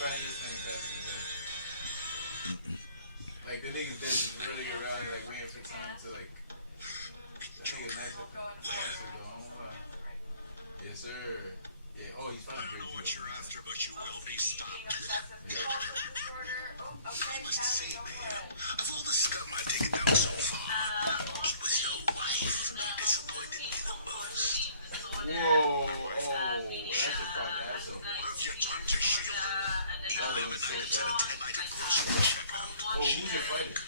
finding his thing fast as that. Like the niggas that just really around and like waiting for time to like. That nigga's nice with though. I don't lie. Yes sir. Yeah. Oh, he's fine. I don't know what you're after, but you will be stopped. Yeah. Let's see, man. Of all the scum I've taken down so far, he was your wife. Disappointed me the most. Whoa. Oh, that's a problem. That's a. What's your time to shoot? Oh, let me say that. Oh, who's your fighter?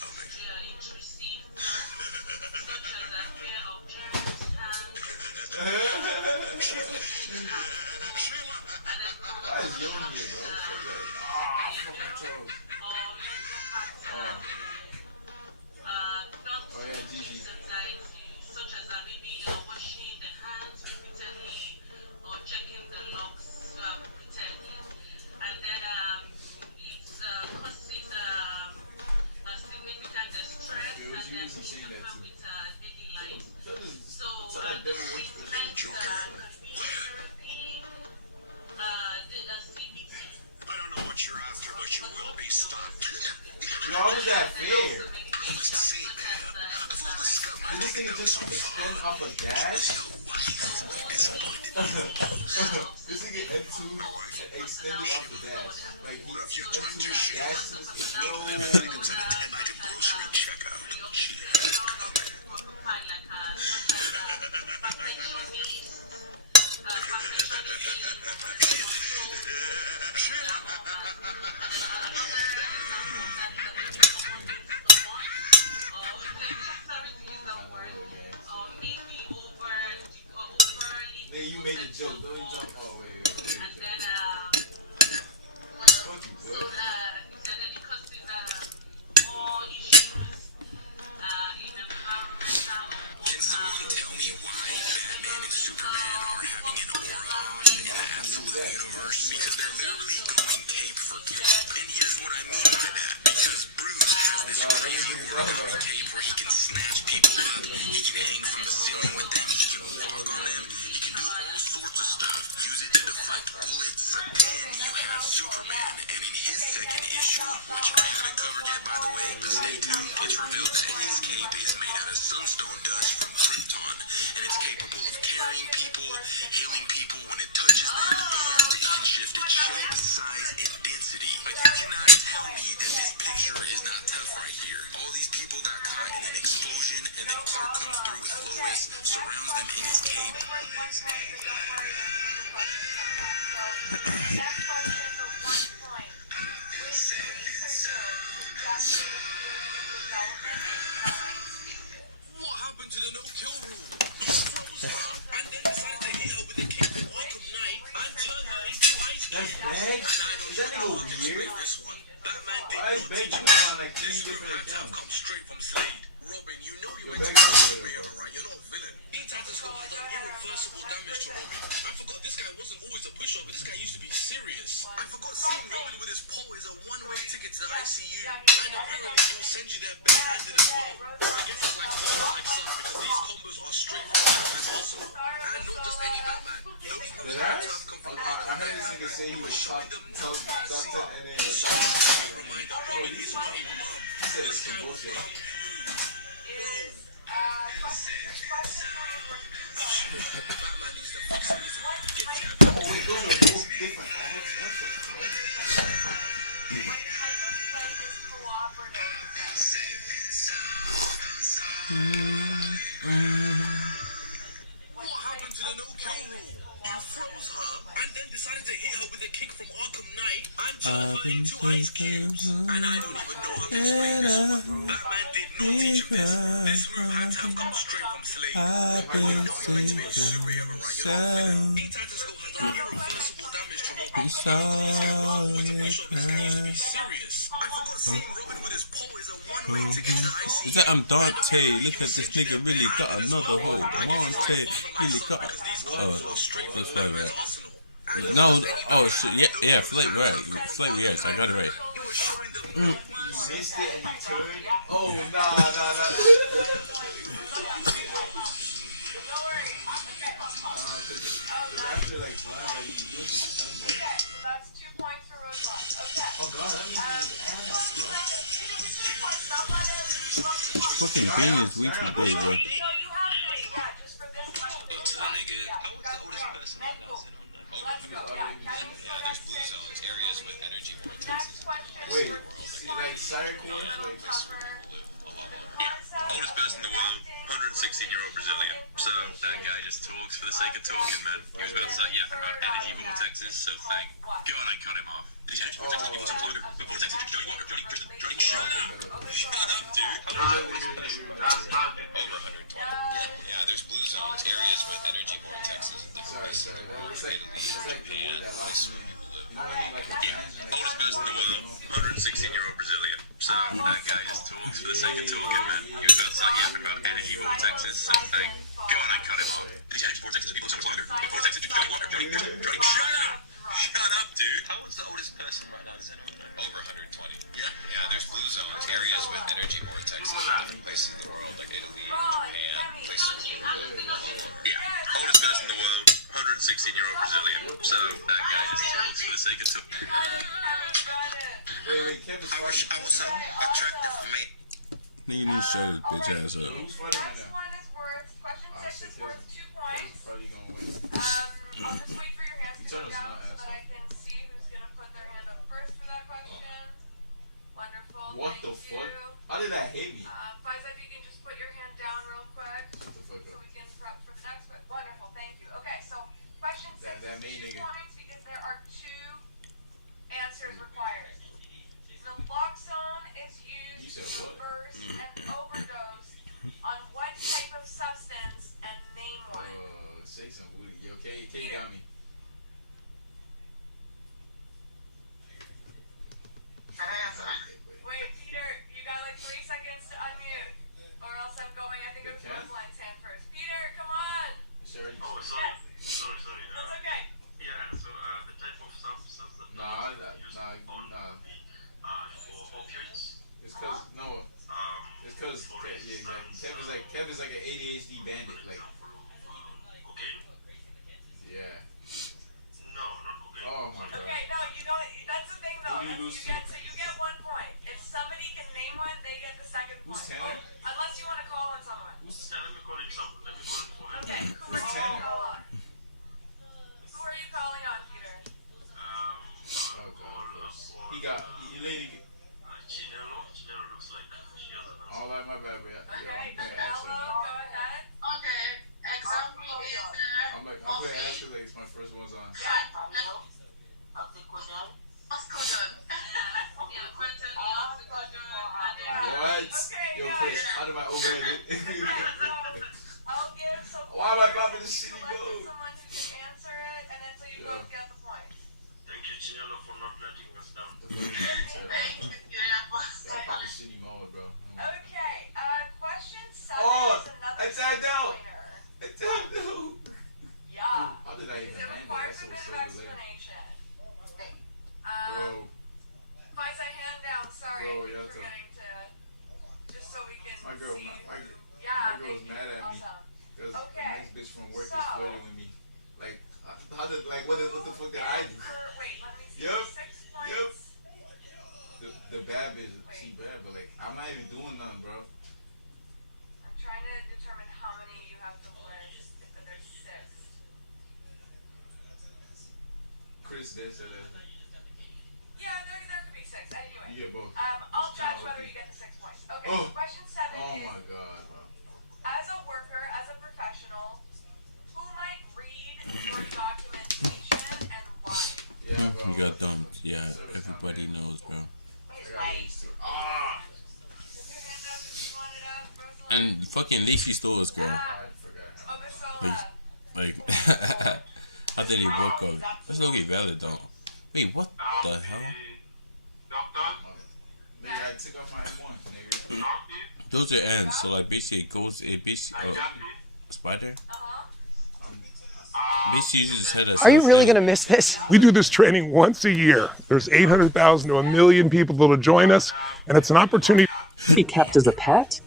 How is that fair? Did this nigga just extend off a dash? This nigga F2 extended off the dash. Like he F2 dash to this no. Is that Dante? Look at this nigga really got another hole. Dante really got. Oh, that's right. No, oh shit, yeah, slightly right. Slightly yes, I got it right. Missed it and he turned. Oh, nah. After like blind, you lose. That's 2 points for Roadblock. fucking bean is weak today, bro. Wait, see, like Siren Corn? Like, Oldest person in the world, 116-year-old Brazilian. So that guy just talks for the sake of talking, man. He was about to start yapping about energy vortexes, so thank God I cut him off. These energy vortexes people so clever. The vortexes are Johnny Walker, Johnny. Shut up, dude. Over 120. Yeah, there's blue zones, areas with energy vortexes. sorry. It's like the one that locks me in. You know what I mean? Like a fan. Oldest person in the world, 116-year-old Brazilian. So that guy just talks for the sake of talking, man. He was about to start yapping about energy vortexes, so thank God I cut him off. These energy vortexes are people so clever. The vortexes are Johnny Walker, Johnny. Shut up! Shut up, dude. How old's the oldest person right now? Over 120. Yeah, there's blue zones, areas with energy vortexes in different places in the world, like Italy, Japan, places. Yeah, oldest person in the world, 116-year-old Brazilian. So that guy just talks for the sake of talking. Wait, Kevin's I funny. was so attractive for me. Nigga need to shut his bitch ass up. Who's funny in Next there? one is worth, question 6 is worth 2 points. Probably gonna win. I'll just wait for your hands to go Eternal's down not so that I can see who's going to put their hand up first for that question. Wonderful. What the Thank fuck? you. How did that hit me? Faiza, if you can just put your hand down real quick Shut the fuck so up. we can prep for the next one. Wonderful. Thank you. Okay, so question 6 That is main 2 nigga. points because there are 2 answers required. Naloxone is You used said to what? reverse an overdose on what type of substance and name one? Say some woody. Yo, K got me. Wait, Peter, you got like 3 seconds to unmute, or else I'm going. I think it was Okay. Roseline's hand first. Peter, come on. Sorry. Yes. Sorry. That's okay. Yeah, so the type of substance that Nah. for opioids. It's cause no. It's cause yeah, exactly. Kevin's like an ADHD bandit. Like Okay. yeah. No, not okay. Oh my god. Okay, no, you don't. That's the thing, though. Who do you lose You get 1 point. If somebody can name one, they get the second point. Who's Tanner? Unless you want to call on someone. Let me call it some. Let me call it for him. Okay, who are Who's you Tanner? calling on? Who are you calling on, Peter? Oh god. He lady. Chinelo looks like she has a All right, my bad, man. Okay, Hello, go ahead. Okay, example is I'm putting ass because like it's my first one's on. What? Yo, Chris, how did my overhead? I'll give so Why am I dropping this shitty select mode? someone who can answer it, and then so you both get the point. Thank you, Chinelo, for not letting us down. Shitty mode, bro. Okay, question 7 Oh, is another I tagged out. pointer. Yeah. How did I even Because it land requires that? a That's bit so of silly. explanation. Bro, Faiza, hand down. Sorry, Bro, I keep yeah, that's forgetting to. Just so we can my girl, see. my Yeah, girl's thank you. mad at me Awesome. because Okay, the next bitch from work is so- flirting with me. Like, how did what the fuck did I do? Wait, let me see. Yup, 6 points. The bad bitch, she bad, but like I'm not even doing nothing, bro. I'm trying to determine how many you have to list. If there's 6. Chris did say that. Yeah, there could be 6. Anyway. You get both. I'll judge whether you get the 6 points. Okay, Oh. question 7 Oh is, my god, bro. as a worker, as a professional, who might read your documentation and why? Yeah, bro. You got dumped. Yeah, everybody knows, bro. Ah, Put your hand up if you want it up. Rosalind. And fucking Lacey stores, girl. I forgot. Obasola. Like, I didn't woke up. That's not get valid, though. Wait, what the hell? Nigga, I took off my M1, nigga. Those are ants, so like basically it basically spider. Basically you just had a. Are you really going to miss this? We do this training once a year. There's 800,000 to 1 million people that'll join us, and it's an opportunity. Be kept as a pet?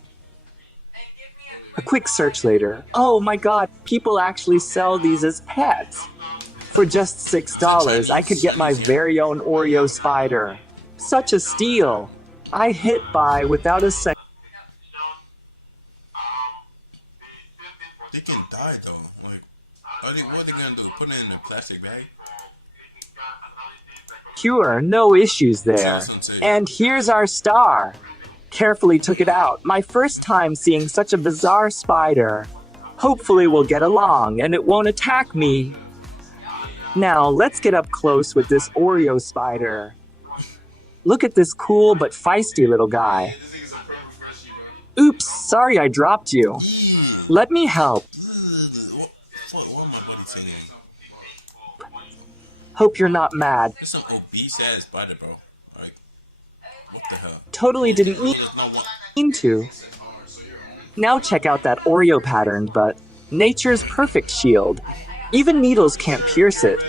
A quick search later. Oh my god, people actually sell these as pets. For just $6, I could get my very own Oreo spider. Such a steal. I hit buy without a second. They can die though. Like, what are they gonna do? Put it in a plastic bag? Cure, no issues there. And here's our star. Carefully took it out. My first time seeing such a bizarre spider. Hopefully we'll get along and it won't attack me. Now let's get up close with this Oreo spider. Look at this cool but feisty little guy. Oops, sorry I dropped you. Let me help. Why my buddy singing? Hope you're not mad. It's some obese ass spider, bro. Like, what the hell? Totally didn't mean to. Now check out that Oreo pattern, but nature's perfect shield. Even needles can't pierce it.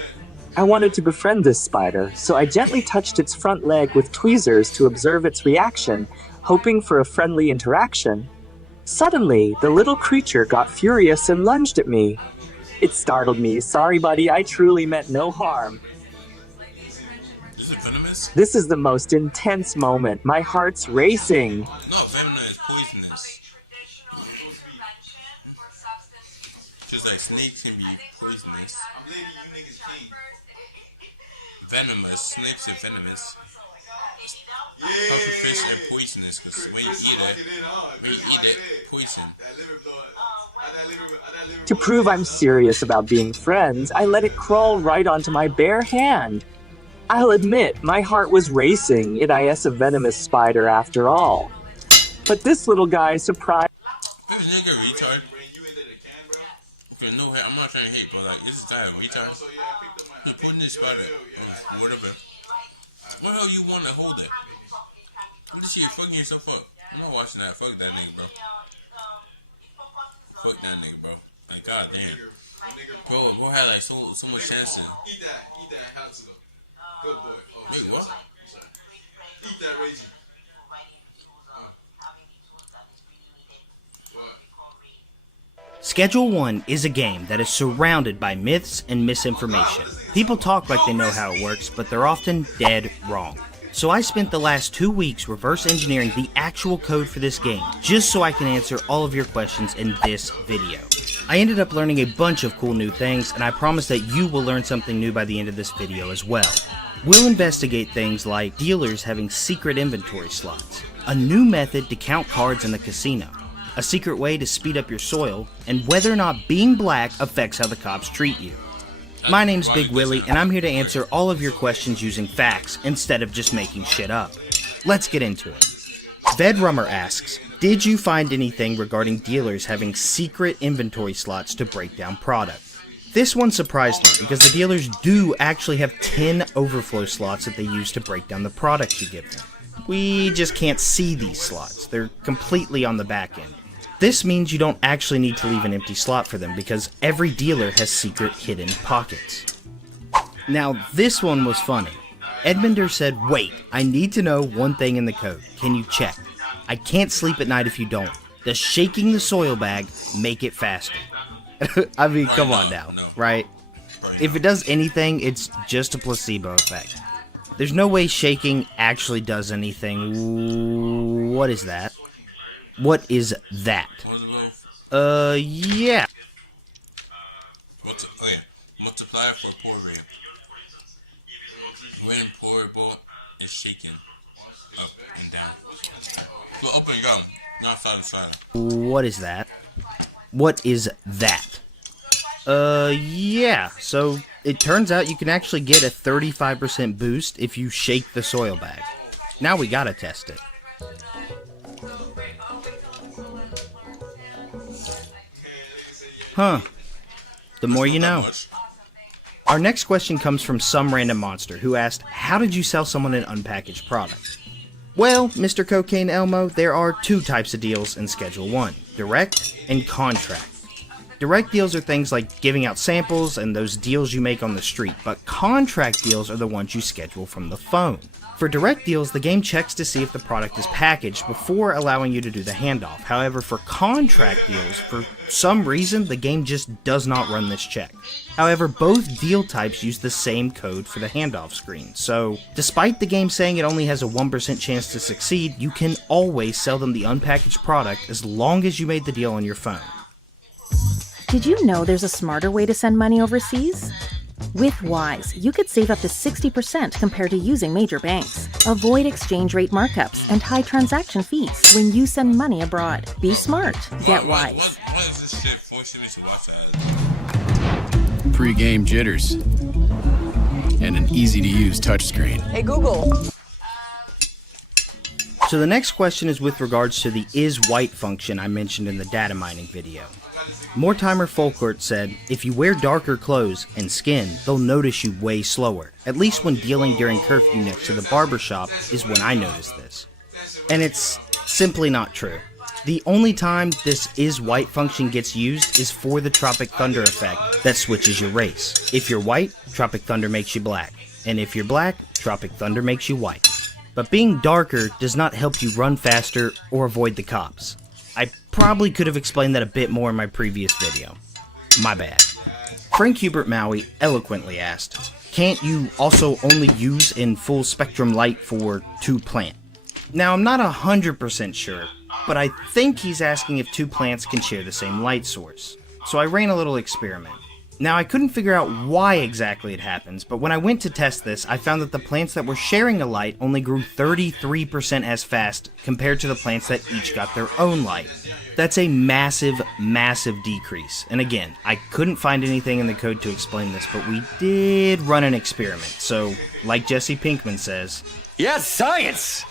I wanted to befriend this spider, so I gently touched its front leg with tweezers to observe its reaction, hoping for a friendly interaction. Suddenly, the little creature got furious and lunged at me. It startled me. Sorry, buddy, I truly meant no harm. Is it venomous? This is the most intense moment. My heart's racing. Not venomous, it's poisonous. Just like snakes can be poisonous. Venomous, snakes are venomous. Pufferfish are poisonous because when you eat it, poison. To prove I'm serious about being friends, I let it crawl right onto my bare hand. I'll admit, my heart was racing. It is a venomous spider after all. But this little guy surprised. This nigga retard. Okay, no, I'm not trying to hate, but like, this guy a retard. He's putting this spider or whatever. What the hell you want to hold it? What is you fucking yourself up? I'm not watching that. Fuck that nigga, bro. Fuck that nigga, bro. Like, goddamn. Bro had like so much chances. Eat that, how to though. Good boy. Nigga, what? Eat that, Reggie. Schedule 1 is a game that is surrounded by myths and misinformation. People talk like they know how it works, but they're often dead wrong. So I spent the last 2 weeks reverse engineering the actual code for this game, just so I can answer all of your questions in this video. I ended up learning a bunch of cool new things, and I promise that you will learn something new by the end of this video as well. We'll investigate things like dealers having secret inventory slots, a new method to count cards in the casino, a secret way to speed up your soil, and whether or not being black affects how the cops treat you. My name's Big Willie, and I'm here to answer all of your questions using facts instead of just making shit up. Let's get into it. Vedrummer asks, did you find anything regarding dealers having secret inventory slots to break down product? This one surprised me because the dealers do actually have 10 overflow slots that they use to break down the product you give them. We just can't see these slots. They're completely on the back end. This means you don't actually need to leave an empty slot for them because every dealer has secret hidden pockets. Now this one was funny. Edmunder said, wait, I need to know one thing in the code. Can you check? I can't sleep at night if you don't. Does shaking the soil bag make it faster? I mean, come on now, right? If it does anything, it's just a placebo effect. There's no way shaking actually does anything. What is that? What is that? Yeah. Multiplier for pour rate. When pourable is shaken up and down. So up and down, not side to side. What is that? What is that? Yeah. So it turns out you can actually get a 35% boost if you shake the soil bag. Now we gotta test it. Huh. The more you know. Our next question comes from some random monster who asked, how did you sell someone an unpackaged product? Well, Mr. Cocaine Elmo, there are two types of deals in Schedule 1, direct and contract. Direct deals are things like giving out samples and those deals you make on the street, but contract deals are the ones you schedule from the phone. For direct deals, the game checks to see if the product is packaged before allowing you to do the handoff. However, for contract deals, for some reason, the game just does not run this check. However, both deal types use the same code for the handoff screen, so despite the game saying it only has a 1% chance to succeed, you can always sell them the unpackaged product as long as you made the deal on your phone. Did you know there's a smarter way to send money overseas? With Veazw, you could save up to 60% compared to using major banks. Avoid exchange rate markups and high transaction fees when you send money abroad. Be smart. Get Veazw. Why is this shit forcing me to watch that? Pre-game jitters. And an easy-to-use touchscreen. Hey Google. So the next question is with regards to the isWhite function I mentioned in the data mining video. Mortimer Folkert said, if you wear darker clothes and skin, they'll notice you way slower. At least when dealing during curfew next to the barbershop is when I noticed this. And it's simply not true. The only time this isWhite function gets used is for the Tropic Thunder effect that switches your race. If you're white, Tropic Thunder makes you black. And if you're black, Tropic Thunder makes you white. But being darker does not help you run faster or avoid the cops. I probably could have explained that a bit more in my previous video. My bad. Frank Hubert Maui eloquently asked, can't you also only use in full spectrum light for 2 plant? Now I'm not 100% sure, but I think he's asking if 2 plants can share the same light source. So I ran a little experiment. Now I couldn't figure out why exactly it happens, but when I went to test this, I found that the plants that were sharing a light only grew 33% as fast compared to the plants that each got their own light. That's a massive, massive decrease. And again, I couldn't find anything in the code to explain this, but we did run an experiment. So, like Jesse Pinkman says, Yes, science!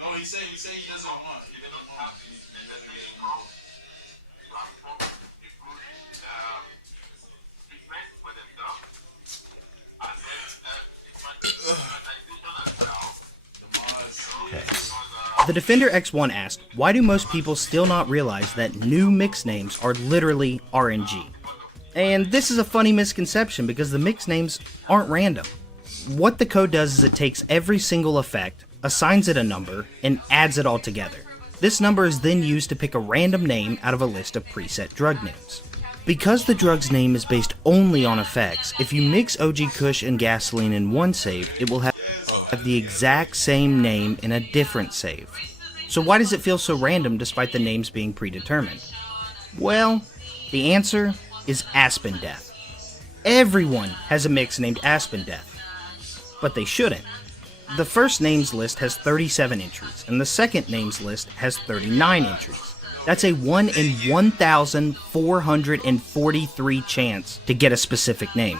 No, he said he doesn't want. He doesn't want. The Defender X1 asked, why do most people still not realize that new mix names are literally RNG? And this is a funny misconception because the mix names aren't random. What the code does is it takes every single effect, assigns it a number, and adds it all together. This number is then used to pick a random name out of a list of preset drug names. Because the drug's name is based only on effects, if you mix OG Kush and gasoline in one save, it will have the exact same name in a different save. So why does it feel so random despite the names being predetermined? Well, the answer is Aspen Death. Everyone has a mix named Aspen Death, but they shouldn't. The first names list has 37 entries, and the second names list has 39 entries. That's a 1 in 1,443 chance to get a specific name.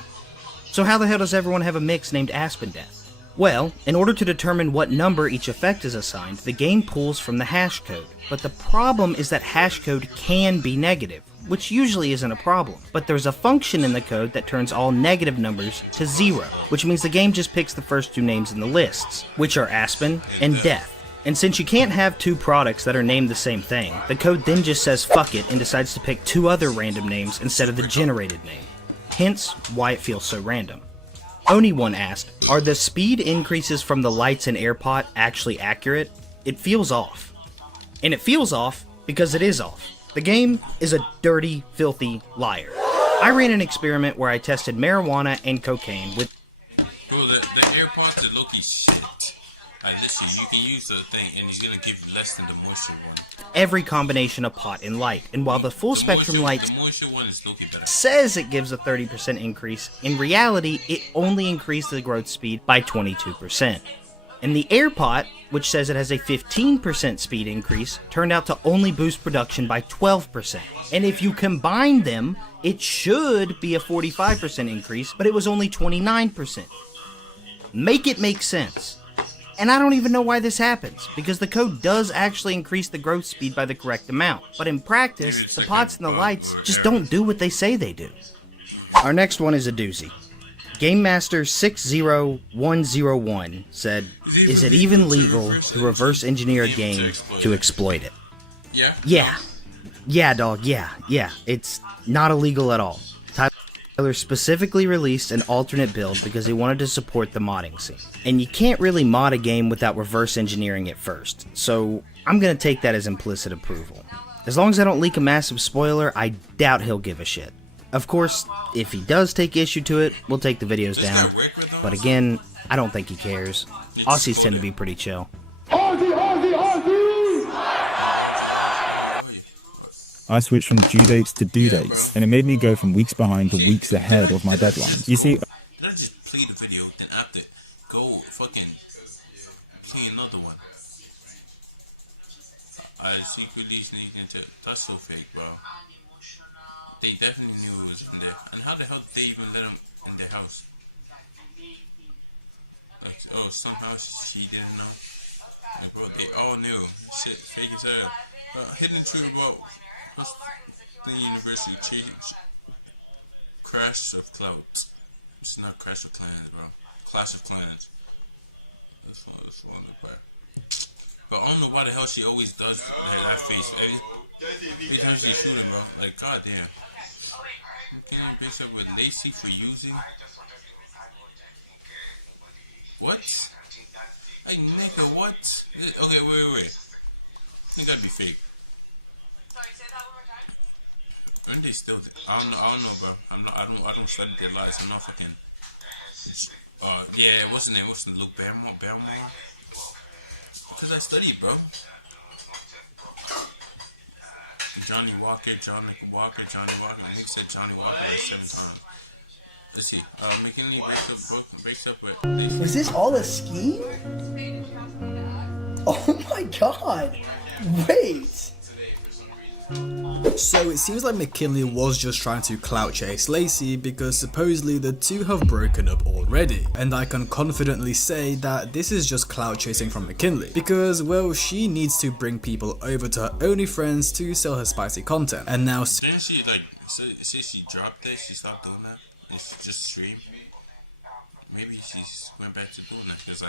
So how the hell does everyone have a mix named Aspen Death? Well, in order to determine what number each effect is assigned, the game pulls from the hash code. But the problem is that hash code can be negative, which usually isn't a problem. But there's a function in the code that turns all negative numbers to 0, which means the game just picks the first 2 names in the lists, which are Aspen and Death. And since you can't have 2 products that are named the same thing, the code then just says fuck it and decides to pick 2 other random names instead of the generated name. Hence, why it feels so random. Oni1 asked, are the speed increases from the lights and air pot actually accurate? It feels off. And it feels off because it is off. The game is a dirty, filthy liar. I ran an experiment where I tested marijuana and cocaine with... Bro, the AirPods are low-key shit. Listen, you can use the thing and it's gonna give you less than the moisture one. Every combination of pot and light, and while the full spectrum light says it gives a 30% increase, in reality it only increased the growth speed by 22%. And the air pot, which says it has a 15% speed increase, turned out to only boost production by 12%. And if you combine them, it should be a 45% increase, but it was only 29%. Make it make sense. And I don't even know why this happens, because the code does actually increase the growth speed by the correct amount, but in practice, the pots and the lights just don't do what they say they do. Our next one is a doozy. Game Master 60101 said, is it even legal to reverse engineer a game to exploit it? Yeah, dog, yeah. It's not illegal at all. Tyler specifically released an alternate build because he wanted to support the modding scene. And you can't really mod a game without reverse engineering it first, so I'm going to take that as implicit approval. As long as I don't leak a massive spoiler, I doubt he'll give a shit. Of course, if he does take issue to it, we'll take the videos down. But again, I don't think he cares. Aussies tend to be pretty chill. I switched from due dates to due dates, and it made me go from weeks behind to weeks ahead of my deadlines. You see, Not just play the video, then after, go fucking play another one. I secretly sneaked into. That's so fake, bro. They definitely knew it was in there. And how the hell did they even let him in their house? Like, oh, somehow she didn't know. Like, bro, they all knew. Shit, fake as hell. Hidden truth about what's the university change. Crash of Clouds. It's not Crash of Clans, bro. Clash of Clans. That's one of the part. But I don't know why the hell she always does that face. Every time she's shooting, bro. Like, goddamn. Can you base up with Lacey for using? What? Hey, nigga, what? Okay, wait. I think that'd be fake. Sorry, say that one more time. Aren't they still? I don't know, bro. I don't study their lives. I'm not fucking. Yeah. What's the name? What's the Luke Barrymore? Because I studied, bro. Johnny Walker. Nick said Johnny Walker like 7 times. Let's see. McKinley breaks up with Lacey. Was this all a scheme? Oh my god! Wait! So it seems like McKinley was just trying to clout chase Lacey because supposedly the two have broken up already, and I can confidently say that this is just clout chasing from McKinley because, well, she needs to bring people over to her OnlyFriends to sell her spicy content, and now Didn't she like say she dropped it? She stopped doing that. It's just stream. Maybe she's went back to doing it because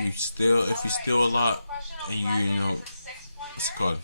if you steal a lot and you know what's it called?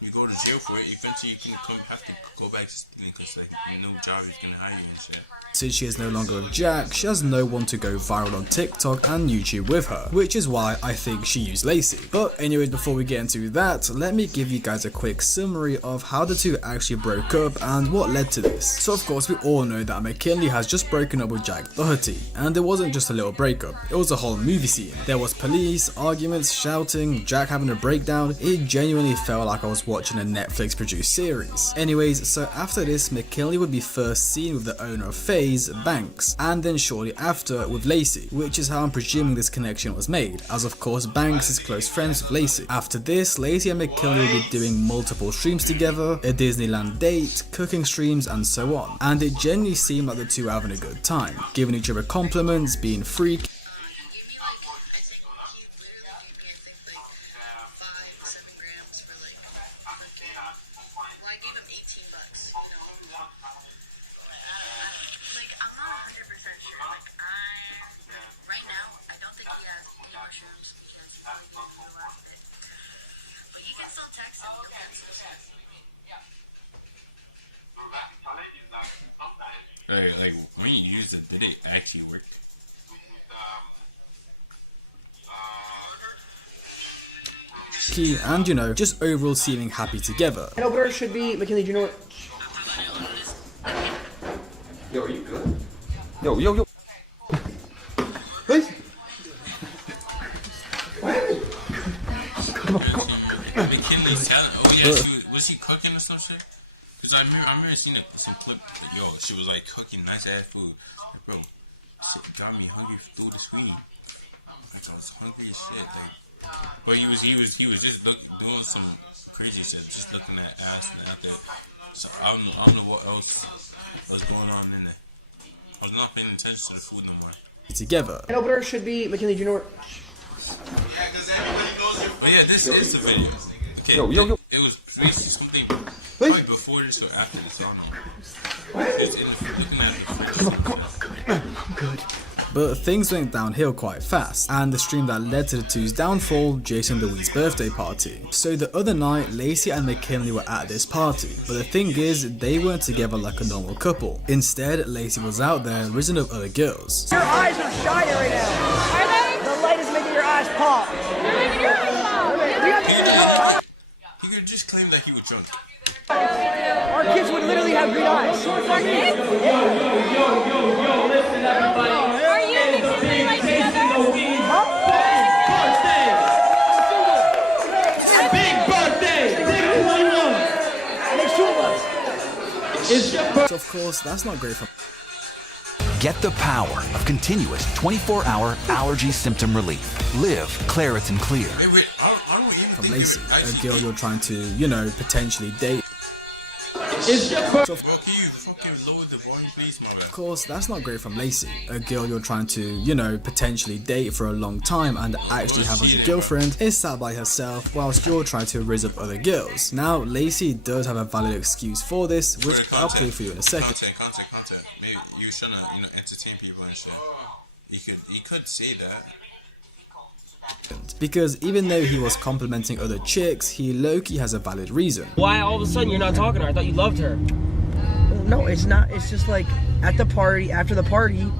You go to jail for it, eventually you can have to go back to stealing because like no job is gonna hire you and shit. since she is no longer with Jack, she has no one to go viral on TikTok and YouTube with her, which is why I think she used Lacey. But anyways, before we get into that, let me give you guys a quick summary of how the two actually broke up and what led to this. So of course we all know that McKinley has just broken up with Jack Doherty, and it wasn't just a little breakup, it was a whole movie scene. There was police, arguments, shouting, Jack having a breakdown. It genuinely felt like I was watching a Netflix produced series. Anyways, so after this, McKinley would be first seen with the owner of Veazw, Banks, and then shortly after with Lacey, which is how I'm presuming this connection was made, as of course Banks is close friends with Lacey. After this, Lacey and McKinley will be doing multiple streams together, a Disneyland date, cooking streams, and so on. And it genuinely seemed like the two were having a good time, giving each other compliments, being freaky. Like when you use it, did it actually work? And you know, just overall seeming happy together. An opener should be McKinley. Do you know what? Yo, are you good? Yo. Please. McKinley's talent. Oh yeah, was she cooking or some shit? Cause I remember seeing some clip. Like, yo, she was like cooking nice ass food. Like, bro, shit got me hungry through the screen. Like I was hungry as shit. Like, but he was just doing some crazy shit, just looking at ass and out there. So I don't know what else was going on in there. I was not paying attention to the food no more. Together. An opener should be McKinley. Do you know what? But yeah, this is the video. Okay, Yo. It was basically something probably before this or after this. I don't know. It's looking at it. I'm good. But things went downhill quite fast, and the stream that led to the two's downfall, Jason Louis' birthday party. So the other night, Lacey and McKinley were at this party, but the thing is, they weren't together like a normal couple. Instead, Lacey was out there risen up other girls. Your eyes are shiny right now. Are they? The light is making your eyes pop. Do could just claim that he was drunk. Our kids would literally have green eyes. Are you and McKinley like together? Big birthday! Big 21! Makes two of us. So of course, that's not great for Get the power of continuous 24-hour allergy symptom relief. Live Claritin Clear. from Lacey, a girl you're trying to, you know, potentially date. Of course, that's not great from Lacey, a girl you're trying to, you know, potentially date for a long time and actually have as a girlfriend is sat by herself whilst you're trying to rizz up other girls. Now, Lacey does have a valid excuse for this, which I'll play for you in a second. Content. Maybe you shouldn't, you know, entertain people and shit. You could say that. Because even though he was complimenting other chicks, he low-key has a valid reason. Why all of a sudden you're not talking to her? I thought you loved her. No, it's not. It's just like at the party, after the party,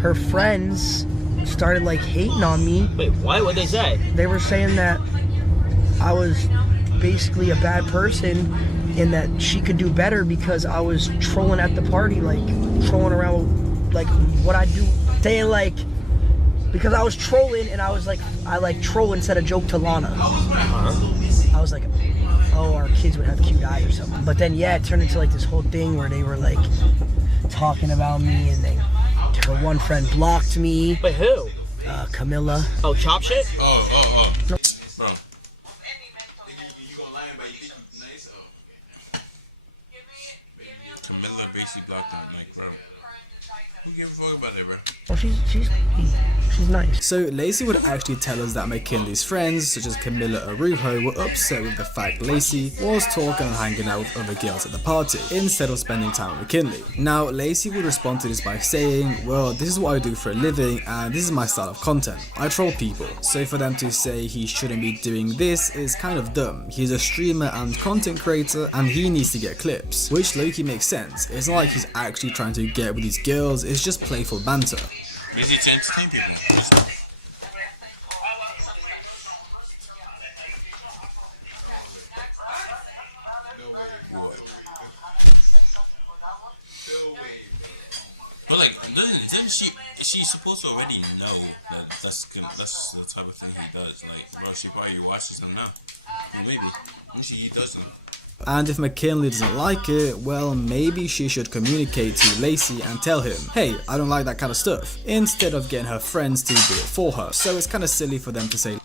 her friends started like hating on me. Wait, what? What'd they say? They were saying that I was basically a bad person and that she could do better because I was trolling at the party, like trolling around like what I do, saying like, because I was trolling and I was like, I like troll and said a joke to Lana. I was like, oh, our kids would have cute eyes or something. But then, yeah, it turned into like this whole thing where they were like talking about me and they, her one friend blocked me. Wait, who? Camilla. Oh, chop shit? Oh. No. Bro. Camilla basically blocked on Mike, bro. Who gives a fuck about it, bro? Oh, she's nice. So Lacey would actually tell us that McKinley's friends, such as Camilla Arujo, were upset with the fact Lacey was talking and hanging out with other girls at the party, instead of spending time with McKinley. Now, Lacey would respond to this by saying, well, this is what I do for a living, and this is my style of content. I troll people. So for them to say he shouldn't be doing this is kind of dumb. He's a streamer and content creator, and he needs to get clips, which low-key makes sense. It's not like he's actually trying to get with these girls, it's just playful banter. Easy to entertain people. But like, isn't she's supposed to already know that that's the type of thing he does? Like, bro, she probably watches him now. Well, maybe he doesn't. And if McKinley doesn't like it, well, maybe she should communicate to Lacey and tell him, hey, I don't like that kind of stuff, instead of getting her friends to do it for her. So it's kind of silly for them to say,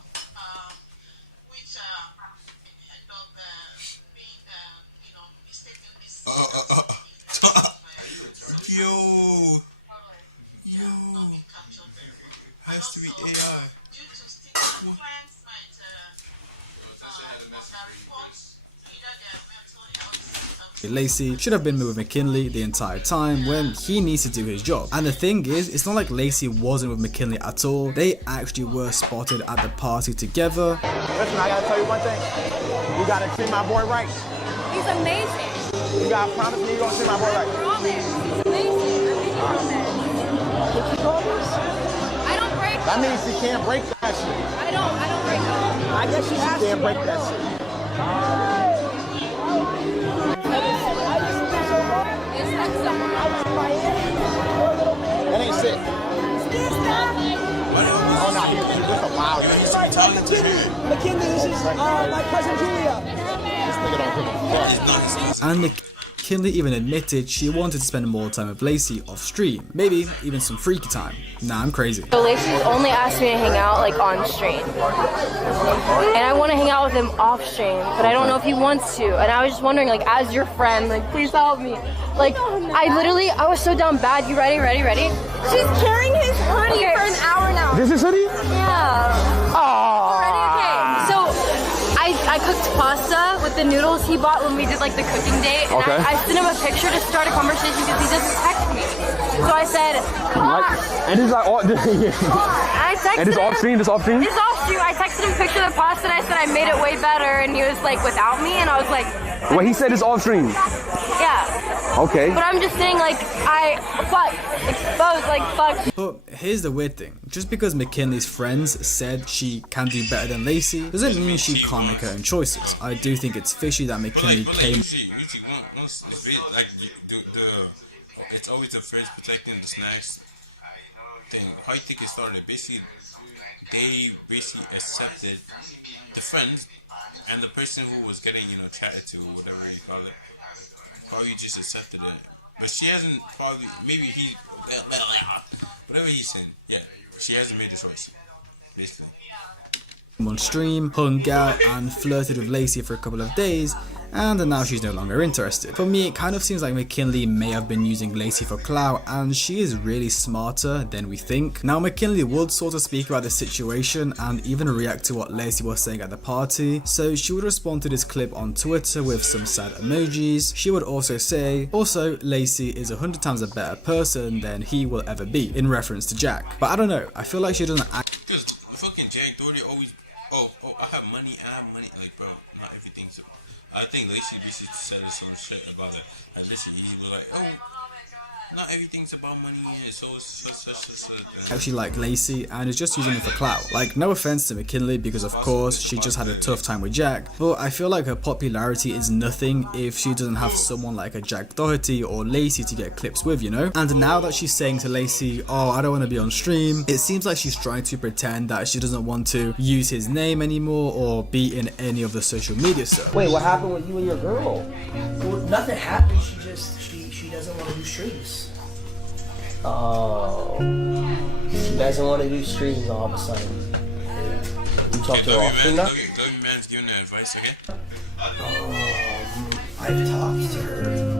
has to be AI. Lacey should have been with McKinley the entire time when he needs to do his job. And the thing is, it's not like Lacey wasn't with McKinley at all. They actually were spotted at the party together. Listen, I gotta tell you one thing. You gotta treat my boy right. He's amazing. You gotta promise me you're gonna treat my boy right. I promise. He's amazing. I don't break. That means she can't break that shit. I don't break them. I guess she can't break that shit. That ain't sick. Oh no, he's just a wild nigga. McKinley, this is my cousin Julia. This nigga don't give a fuck. And McKinley even admitted she wanted to spend more time with Lacey off stream, maybe even some freaky time. Nah, I'm crazy. So Lacey's only asked me to hang out like on stream, and I want to hang out with him off stream, but I don't know if he wants to. And I was just wondering, like, as your friend, like, please help me. Like, I was so down bad. You ready? She's carrying his hoodie for an hour now. This is hoodie? Yeah. Oh. Ready? Okay. So I cooked pasta with the noodles he bought when we did like the cooking date, and okay. I sent him a picture to start a conversation because he doesn't text me. So I said, come on. And he's like, oh, I texted and this him. off screen, It's off stream. I texted him a picture of the pasta and I said I made it way better, and he was like, without me, and I was like, What he said is off stream. yeah. Okay. But I'm just saying, like, exposed, like, fuck. But here's the weird thing. Just because McKinley's friends said she can do better than Lacey, doesn't mean she can't make her own choices. I do think it's fishy that McKinley came... Usually once like, it's always the first protecting the snacks thing. How you think it started? Basically, they basically accepted the friends and the person who was getting, chatted to, or whatever you call it. Probably just accepted it. But she hasn't probably, maybe he, whatever he's saying, yeah, she hasn't made the choice, basically. On stream, hung out, and flirted with Lacey for a couple of days, and now she's no longer interested. For me, it kind of seems like McKinley may have been using Lacey for clout, and she is really smarter than we think. Now, McKinley would sort of speak about the situation and even react to what Lacey was saying at the party. So she would respond to this clip on Twitter with some sad emojis. She would also say, also, Lacey is 100 times a better person than he will ever be, in reference to Jack. But I don't know, I feel like she doesn't act... Because fucking Jack Doherty always, oh, I have money, like, bro, not everything's... I think Lacey basically said some shit about it. Like, listen, he was like, oh, not everything's about money, and so it's such. Actually like Lacey and is just using it for clout. Like, no offense to McKinley, because of course she just had a tough time with Jack, but I feel like her popularity is nothing if she doesn't have someone like a Jack Doherty or Lacey to get clips with, And now that she's saying to Lacey, oh, I don't want to be on stream, it seems like she's trying to pretend that she doesn't want to use his name anymore or be in any of the social media stuff. Wait, what happened with you and your girl? Well, nothing happened. She doesn't want to do streams. Oh, she doesn't want to do streams all of a sudden. You talk to her often now? Doggy Man's giving her advice, okay? I've talked to her.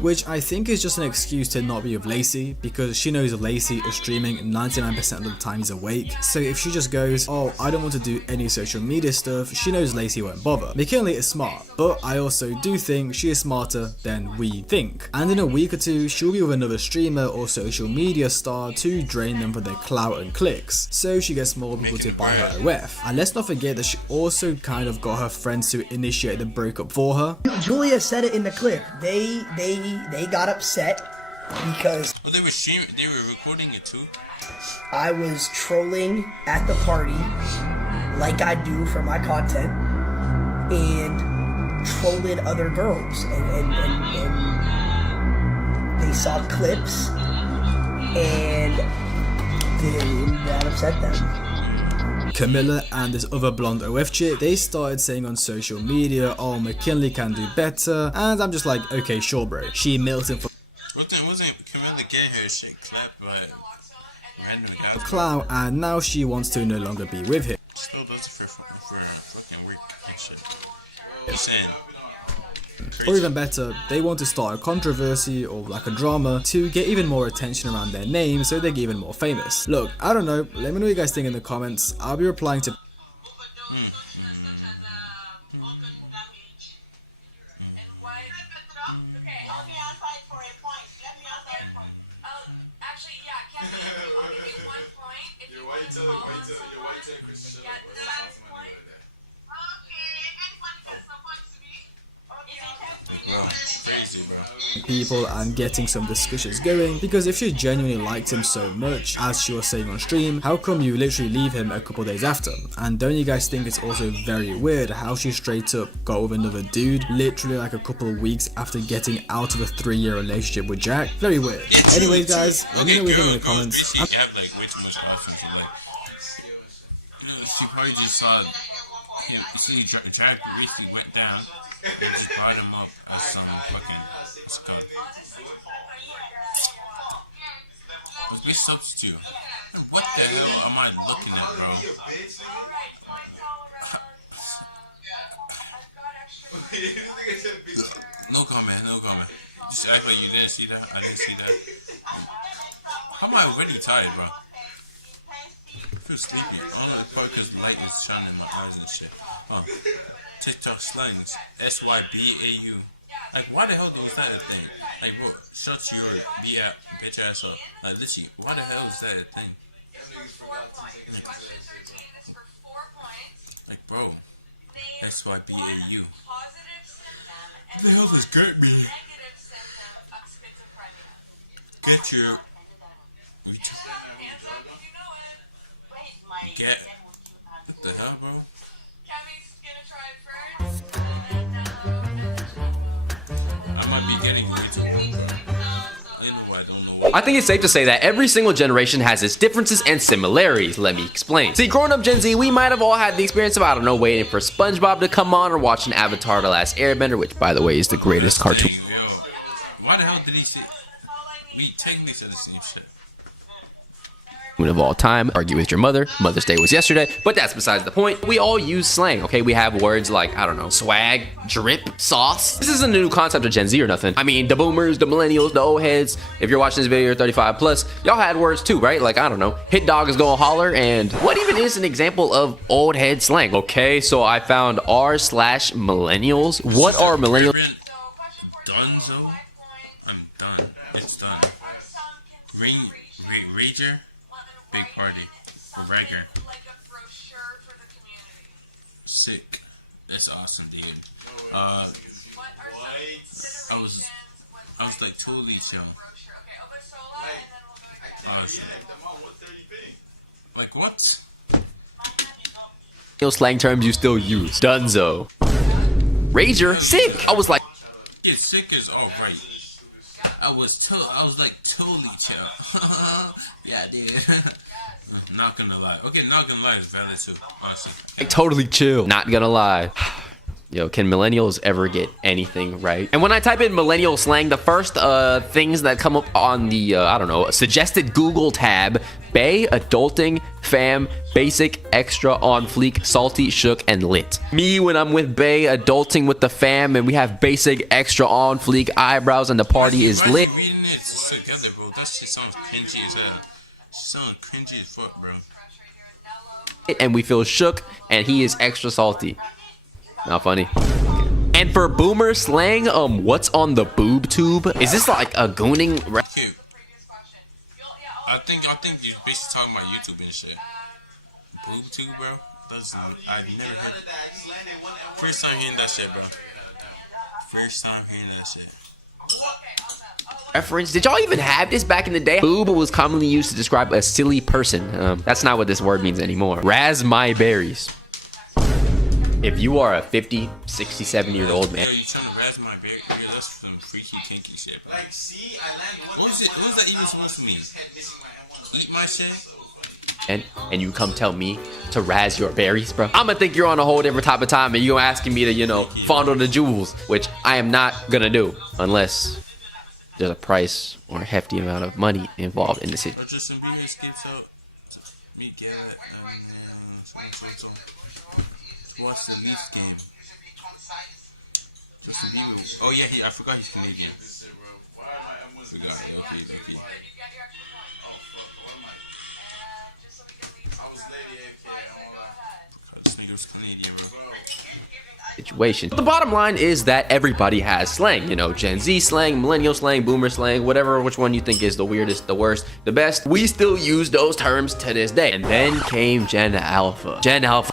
Which I think is just an excuse to not be with Lacey, because she knows Lacey is streaming 99% of the time he's awake. So if she just goes, oh, I don't want to do any social media stuff, she knows Lacey won't bother. McKinley is smart, but I also do think she is smarter than we think. And in a week or two, she'll be with another streamer or social media star to drain them for their clout and clicks, so she gets more people to buy her OF. And let's not forget that she also kind of got her friends to initiate the breakup for her. Julia said it in the clip. They got upset because they were recording it too. I was trolling at the party like I do for my content and trolling other girls and they saw clips and that upset them. Camilla and this other blonde OF chick, they started saying on social media, oh, McKinley can do better, and I'm just like, okay, sure bro. She milked him for Wasn't Camilla getting her shit clapped by random guys? clout, and now she wants to no longer be with him. Still does it for fucking weird shit. You saying? Or even better, they want to start a controversy or like a drama to get even more attention around their name so they get even more famous. Look, I don't know, let me know what you guys think in the comments. I'll be replying to people and getting some discussions going, because if she genuinely liked him so much as she was saying on stream, how come you literally leave him a couple days after? And don't you guys think it's also very weird how she straight up got with another dude literally like a couple of weeks after getting out of a 3-year relationship with Jack? Very weird. Anyways guys, let me know what you think in the comments. You have like way too much confidence. She probably just saw him. You see, Jack recently went down and just brought him up as some fucking scud. It's a big substitute. And what the hell am I looking at, bro? No comment, no comment. Just act like you didn't see that. I didn't see that. How am I already tired, bro? I feel sleepy. Only probably because the light is shining in my eyes and shit. TikTok slangs. SYBAU. Like, why the hell was that a thing? Like, bro, shut your bitch ass up. Like, literally, why the hell is that a thing? Like, SYBAU. What the hell does GERT mean? Get your... Get... What the hell, bro? I might be getting YouTube. I think it's safe to say that every single generation has its differences and similarities. Let me explain. See, growing up Gen Z, we might have all had the experience of, I don't know, waiting for SpongeBob to come on or watching Avatar: The Last Airbender, which, by the way, is the greatest cartoon. Why the hell did he say... We technically said the same shit. Of all time, argue with your mother. Mother's Day was yesterday, but that's besides the point. We all use slang, okay? We have words like, I don't know, swag, drip, sauce. This isn't a new concept of Gen Z or nothing. I mean, the boomers, the millennials, the old heads. If you're watching this video, you're 35 plus. Y'all had words too, right? Like, I don't know, hit dog is gonna holler, and what even is an example of old head slang? Okay, so I found r/millennials. What are millennials? Dunzo? I'm done. It's done. Rager? Big party. Regger. Sick. That's awesome, dude. I was like totally chill. Like what? Slang terms you still use. Dunzo. Rager. Sick. I was like... Yeah, sick is alright. I was like totally chill. Yeah, dude. Not gonna lie. Okay, not gonna lie is valid too, honestly. Like, totally chill. Not gonna lie. Yo, can millennials ever get anything right? And when I type in millennial slang, the first things that come up on the, I don't know, suggested Google tab, bae, adulting, fam, basic, extra, on fleek, salty, shook, and lit. Me when I'm with bae, adulting with the fam, and we have basic, extra, on fleek, eyebrows, and the party is lit. Reading it together, bro. That shit sounds cringy as hell. Sounds cringy as fuck, bro. And we feel shook, and he is extra salty. Not funny. And for boomer slang, what's on the boob tube? Is this like a gooning? Cute. I think you're basically talking about YouTube and shit. Boob tube, bro. I've never heard. First time hearing that shit, bro. First time hearing that shit. Reference. Did y'all even have this back in the day? Boob was commonly used to describe a silly person. That's not what this word means anymore. Raz my berries. If you are a 50, 67-year-old man. Yo, you trying to razz my berry? That's some freaky, kinky shit, bro. What was that even supposed to mean? Eat my shit? And you come tell me to razz your berries, bro? I'ma think you're on a whole different type of time and you're asking me to, you know, fondle the jewels, which I am not gonna do unless there's a price or a hefty amount of money involved in the situation. Watch the Leafs game. Justin Bieber. Oh yeah, I forgot he's Canadian. Forgot. Okay. This nigga was Canadian, bro. Situation. The bottom line is that everybody has slang. You know, Gen Z slang, millennial slang, boomer slang, whatever, which one you think is the weirdest, the worst, the best. We still use those terms to this day. And then came Gen Alpha. Gen Alpha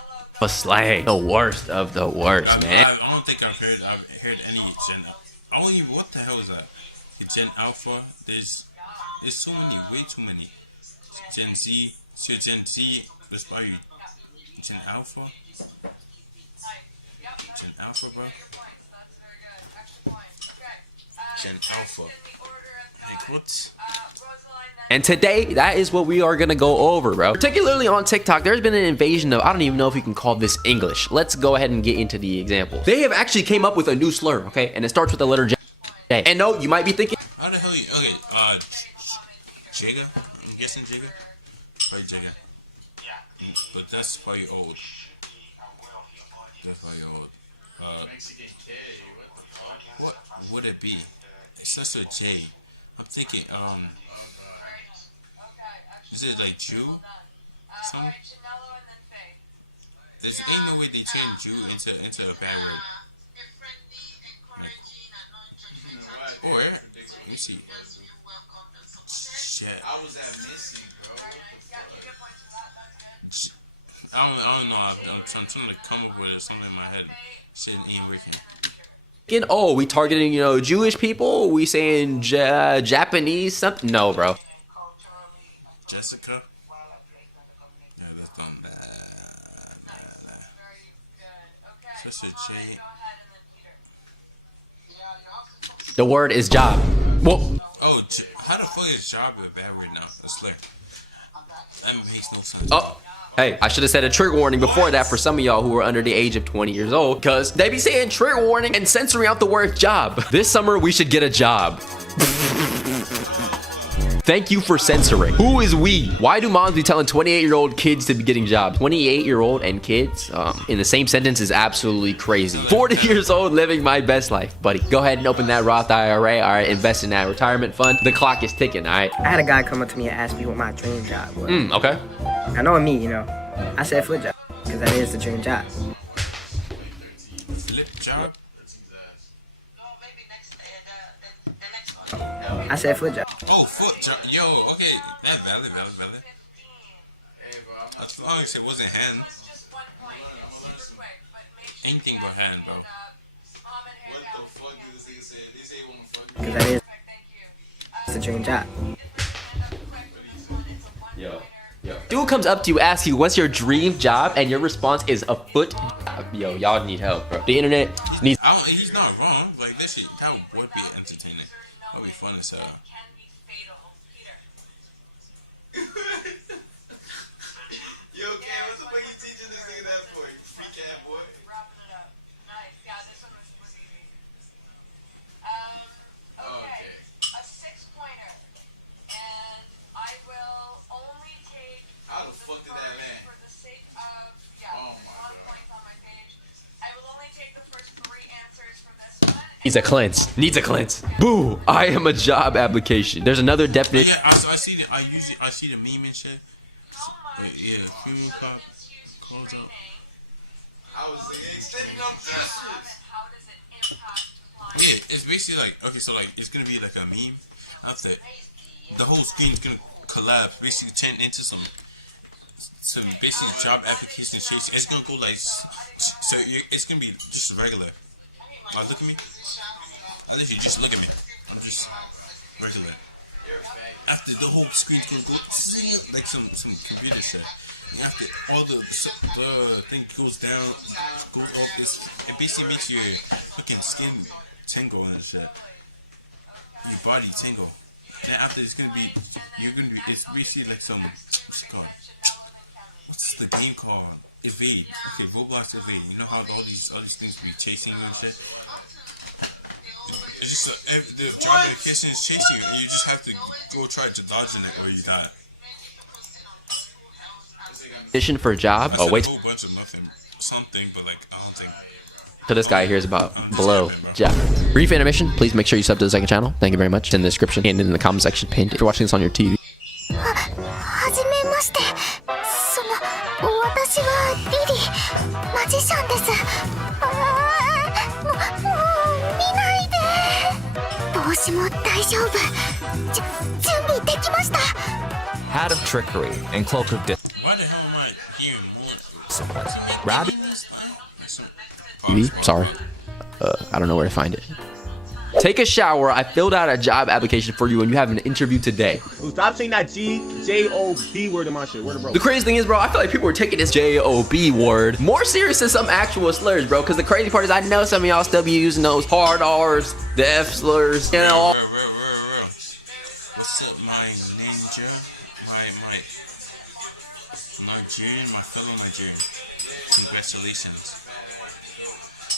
slang, the worst of the worst, man. I don't think I've heard any Gen. I don't even. What the hell is that? Gen Alpha. There's so many, way too many. Gen Z. So Gen Z was probably Gen Alpha. Gen Alpha, bro. Gen Alpha. Like what? And today, that is what we are gonna go over, bro. Particularly on TikTok, there's been an invasion of, I don't even know if you can call this English. Let's go ahead and get into the example. They have actually came up with a new slur, okay? And it starts with the letter J. And no, you might be thinking, how the hell you, okay, Jigga? I'm guessing Jigga? Probably Jigga. But that's probably old. That's probably old. What would it be? It starts with J. I'm thinking, is it like Jew? Something? There's ain't no way they change Jew into a bad word. Like, or, let me see. Shit. I don't know. I'm trying to come up with something in my head. Shit ain't working. Oh, we targeting, you know, Jewish people? We saying Japanese something? No, bro. Jessica? Yeah, that's done. Nah. Such a J. The word is job. Whoa. Oh, how the fuck is job a bad word now? It's like, that makes no sense. Oh. Hey, I should have said a trigger warning before that for some of y'all who are under the age of 20 years old, because they be saying trigger warning and censoring out the word job. This summer, we should get a job. Thank you for censoring. Who is we? Why do moms be telling 28-year-old kids to be getting jobs? 28-year-old and kids in the same sentence is absolutely crazy. 40 years old, living my best life, buddy. Go ahead and open that Roth IRA. All right, invest in that retirement fund. The clock is ticking, all right? I had a guy come up to me and ask me what my dream job was. Okay. I know me, you know. I said foot job, because that is the dream job. Flip job? I said foot job. Oh, foot job. Yo, okay. That valid. As long as it wasn't hand. Anything but hand, bro. Because that is the dream job. Yo. Dude comes up to you, asks you, what's your dream job? And your response is a foot job. Yo, y'all need help, bro. The internet needs... He's not wrong. Like, this shit, that would be entertaining. That would be fun as hell. Yo, Cam, what the fuck you teaching this nigga that for? Free cat boy. Wrapping it up. Nice. Yeah, this one was easy. Okay. A 6-pointer. And I will only take... How the fuck did that land? For the sake of... Yeah, oh my God. Points on my page. I will only take the first 3 answers for this one. Needs a cleanse. Needs a cleanse. Boo! I am a job application. There's another definition. Yeah, I see the the meme and shit. Yeah, premium cop calls up. I was extending them justice. Yeah, it's basically like, okay, so like it's gonna be like a meme. After the whole screen's gonna collapse, basically turn into some basically job application chasing. It's gonna go like so. It's gonna be just regular. Like, look at me. I literally just look at me. I'm just regular. After the whole screen's gonna go like some computer shit. And after all the thing goes down, goes off this, it basically makes your fucking skin tingle and shit. Your body tingle. Then after it's gonna be, it's basically like some, what's it called? What's the game called? Evade. Okay, Roblox Evade. You know how all these things be chasing you and shit? It's just the job application is chasing you, and you just have to go try to dodge in it or you die. Audition for a job? Oh, wait. A whole bunch of something, but like, I don't think. So this guy hears about below job. Brief intermission. Please make sure you sub to the second channel. Thank you very much. It's in the description and in the comment section pinned. If you're watching this on your TV. はじめまして。私はリリー、マジシャンです。もう見ないで。帽子も大丈夫。準備できました。 Hat of trickery and cloak of dis. Why the hell am I hearing more? Rabbit. Sorry. I don't know where to find it. Take a shower. I filled out a job application for you and you have an interview today. Stop saying that J-O-B word in my shit. Word, bro. The crazy thing is, bro, I feel like people are taking this J-O-B word more serious than some actual slurs, bro. Because the crazy part is I know some of y'all still be using those hard R's, the F slurs, you know. What's up, my ninja? My Nigerian, my fellow Nigerian. Congratulations.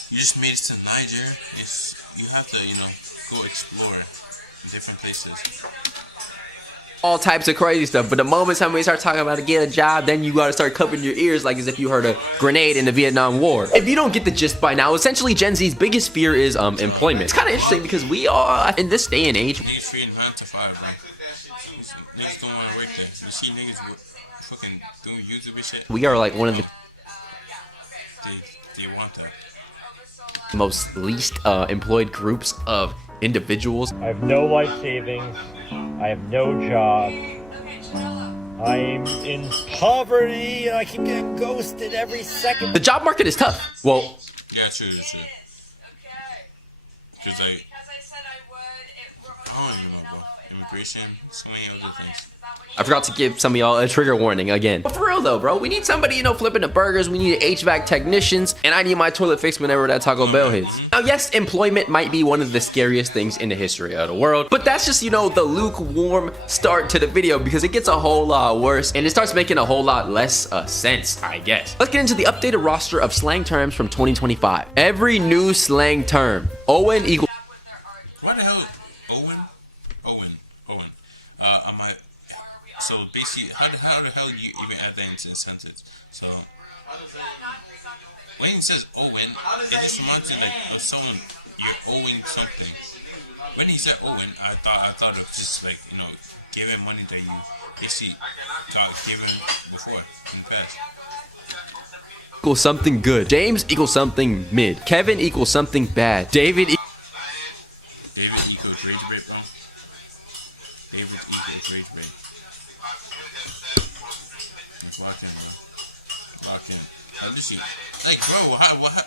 You just made it to Niger. You have to, go explore different places. All types of crazy stuff, but the moment somebody starts talking about to get a job, then you gotta start covering your ears like as if you heard a grenade in the Vietnam War. If you don't get the gist by now, essentially Gen Z's biggest fear is employment. It's kind of interesting because we are, in this day and age, Niggas fearing 9 to 5, bro. Niggas don't want to work there. You see niggas fucking doing YouTube and shit. we are like one of the They want that. most least employed groups of individuals. I have no life savings. I have no job. I'm in poverty and I keep getting ghosted every second. The job market is tough. Well, yeah, true. Cause like, I don't even know, bro. Immigration, so many other things. I forgot to give some of y'all a trigger warning again. But for real though, bro, we need somebody, you know, flipping the burgers. We need HVAC technicians, and I need my toilet fixed whenever that Taco Bell hits. Now, yes, employment might be one of the scariest things in the history of the world, but that's just, you know, the lukewarm start to the video, because it gets a whole lot worse and it starts making a whole lot less sense, I guess. Let's get into the updated roster of slang terms from 2025. Every new slang term. Owen equals. What the hell? Owen. I might. So basically, how the hell you even add that into a sentence? So when he says Owen, it just reminds me like of someone you're owing something. When he said Owen, I thought it was just like, you know, giving money that you basically got given before in the past. Equals something good. James equals something mid. Kevin equals something bad. David equals rage rate, bro. David equals rage rate. Lock in, bro. Lock in. Like, bro, what?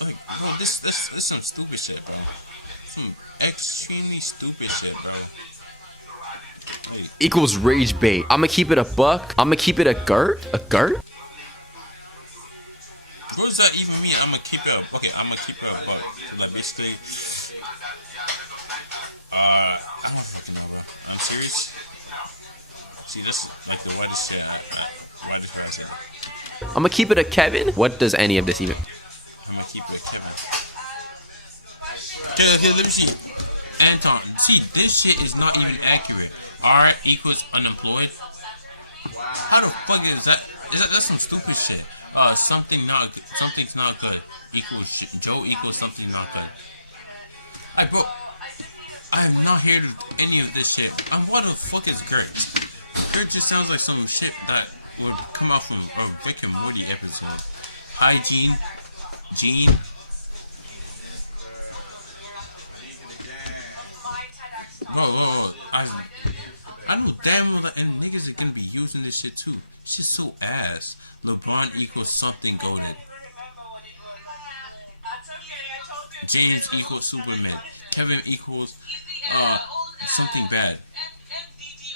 Like, bro, this some stupid shit, bro. Some extremely stupid shit, bro. Hey. Equals rage bait. I'ma keep it a buck. I'ma keep it a girt. A girt? What does that even mean? I'ma keep it a, okay, I'ma keep it a buck. So like basically, I don't fucking know, bro. I'm serious. See, that's like the whitest shit. Whitest guy said. I'ma keep it a Kevin. What does any of this even? I'ma keep it a Kevin. Okay, let me see. Anton, see, this shit is not even accurate. R equals unemployed. How the fuck is that? That's some stupid shit. Something's not good equals shit. Joe equals something not good. Hey, bro, I am not here to any of this shit. What the fuck is Gert? Gert just sounds like some shit that would come out from a Rick and Morty episode. Hi, Gene. Gene. Whoa. I know damn well that and niggas are gonna be using this shit too. It's just so ass. LeBron equals something goated. James equals Superman. Kevin equals something bad.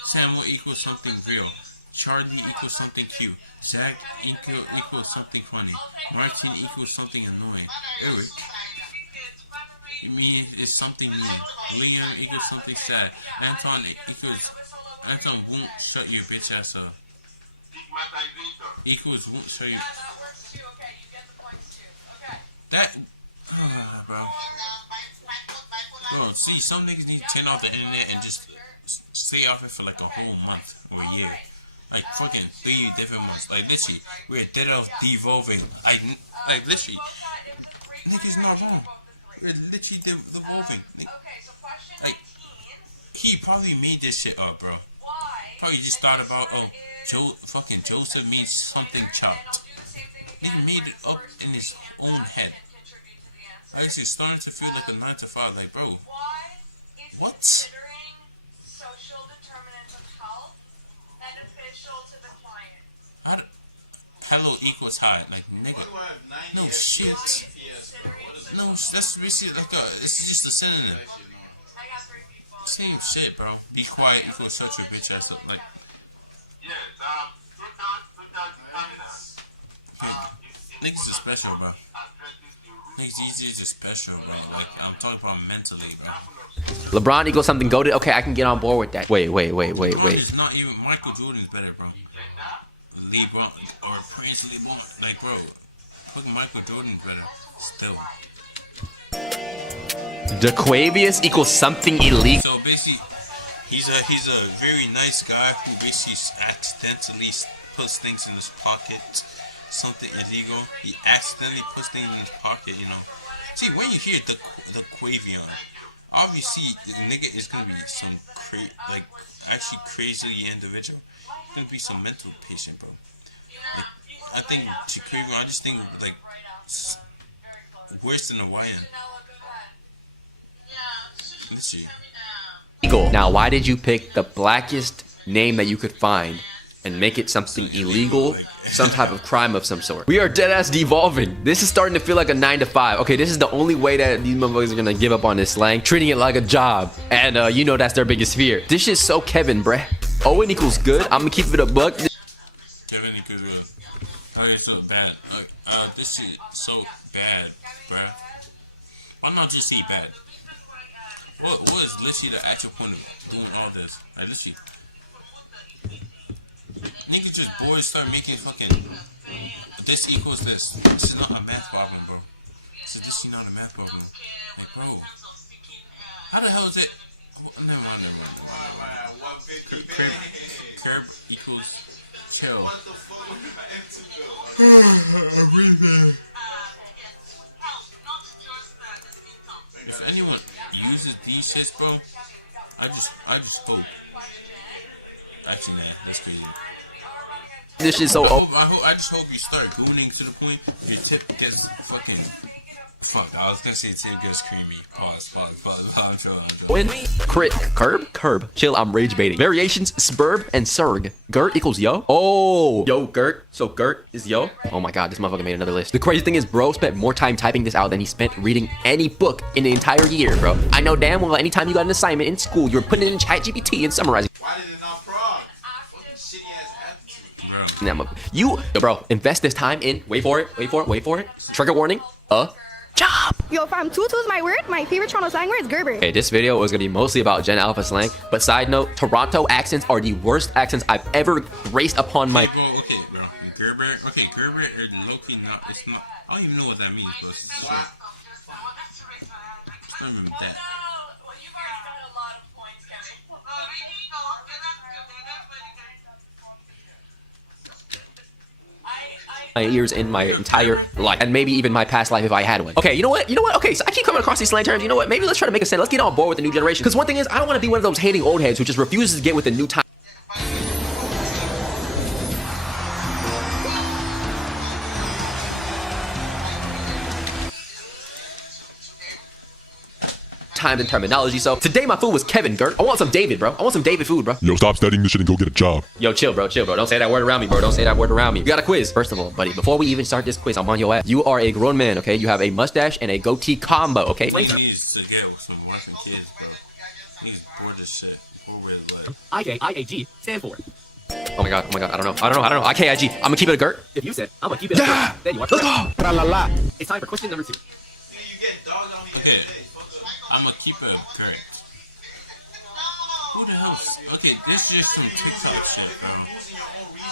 Samuel equals something real. Charlie equals something cute. Zach equals something funny. Martin equals something annoying. Eric is something mean. Liam equals something sad. Anton won't shut your bitch ass up. Equals won't shut you. That, bro. Bro, see, some niggas need to turn off the internet and just stay off it for like a whole month or a year. Like fucking 3 different months. Like literally, we're dead off devolving. Like literally, niggas not wrong. We're literally devolving. Like, he probably made this shit up, bro. Probably just thought about, fucking Joseph means something chopped. He made it up in his own head. Like, it's starting to feel like a 9 to 5. Like, bro, what? Hello equals hi, like nigga. No shit. No, that's basically like it's just a synonym. Same shit, bro. Be quiet equals shut your bitch ass up. Like, niggas are special, bro. Niggas is just special, bro. Like, I'm talking about mentally, bro. LeBron equals something goated. Okay, I can get on board with that. Wait. It's not even Michael Jordan's better, bro. LeBron or Prince LeBron, like, bro, fucking Michael Jordan's better still. DeQuavius equals something illegal. So basically, he's a very nice guy who basically accidentally puts things in his pocket, something illegal. He accidentally puts things in his pocket, you know. See, when you hear the Quavion, obviously the nigga is gonna be some actually crazy individual. Gonna be some mental patient, bro. Like, I think Quavion, I just think like worse than a YN. Let's see. Now, why did you pick the blackest name that you could find and make it something illegal, some type of crime of some sort. We are deadass devolving. This is starting to feel like a 9 to 5. Okay, this is the only way that these motherfuckers are gonna give up on this slang, treating it like a job. And you know that's their biggest fear. This shit's so Kevin, bruh. Owen equals good. I'm gonna keep it a buck. Kevin equals good. Okay, so bad. This shit so bad, bruh. Why not just say bad? What is literally the actual point of doing all this? Like, literally. Niggas just boys start making fucking this equals this. This is not a math problem, bro. So this is not a math problem. Like, bro, how the hell is it? Never mind. Curb equals chill. If anyone uses these shits, bro, I just hope. Actually, man, that's crazy. This shit's so old. I just hope you start gooning to the point your tip gets fucking. Fuck, I was gonna say tip gets creamy. Pause. I'm chill. Win, crit, curb, chill, I'm rage baiting. Variations, spurb, and surg. Gert equals yo. Oh, yo, Gert. So Gert is yo. Oh my god, this motherfucker made another list. The crazy thing is, bro spent more time typing this out than he spent reading any book in the entire year, bro. I know damn well anytime you got an assignment in school, you were putting it in ChatGPT and summarizing. Why did it not prog? Fucking shitty ass attitude. You, bro, invest this time in, wait for it. Trigger warning, job. Yo, fam, tutu is my word. My favorite Toronto slang word is Gerber. Okay, this video was gonna be mostly about Gen Alpha slang, but side note, Toronto accents are the worst accents I've ever graced upon my. Bro, okay, bro. Gerber is low-key not. It's not. I don't even know what that means, bro. It's not even that. My ears in my entire life, and maybe even my past life if I had one. Okay, you know what? Okay, so I keep coming across these slang terms. You know what? Maybe let's try to make a sense. Let's get on board with the new generation. Because one thing is, I don't want to be one of those hating old heads who just refuses to get with the new time. Times and terminology. So today my food was Kevin, Gert. I want some David, bro. I want some David food, bro. Yo, stop studying this shit and go get a job. Yo, chill, bro. Don't say that word around me, bro. We got a quiz. First of all, buddy, before we even start this quiz, I'm on your ass. You are a grown man, okay? You have a mustache and a goatee combo, okay? He needs to get some watching kids, bro. He's bored as shit. Bored with his life. IKIAG stand for. Oh my god. I don't know. IKIG. I'm gonna keep it a Gert. If you said I'm gonna keep it a Gert, then you are. Let's go. Tra-la-la. It's time for question number 2. Okay. I'm gonna keep it correct. Who the hell? Okay, this is just some TikTok shit, bro.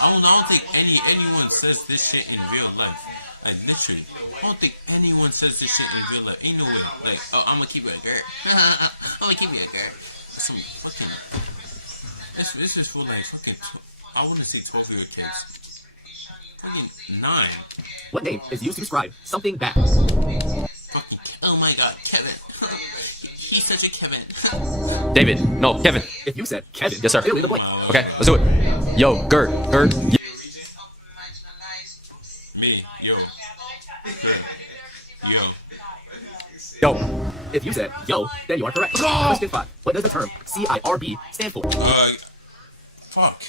I don't think anyone says this shit in real life. Like, literally. I don't think anyone says this shit in real life. Ain't no way. Like, oh, I'm gonna keep it a girl. I'm gonna keep it a girl. Some fucking. This is for like fucking. I want to say 12-year-old kids. Fucking 9. What name is used to describe something bad? Fucking. Oh my god, Kevin. He's such a Kevin. David, no, Kevin. If you said Kevin, yes sir. Fill in the blank. Okay, let's do it. Yo, Gert. Me, yo. Yo. Yo. If you said yo, then you are correct. Question 5. What does the term CIRB stand for? Fuck.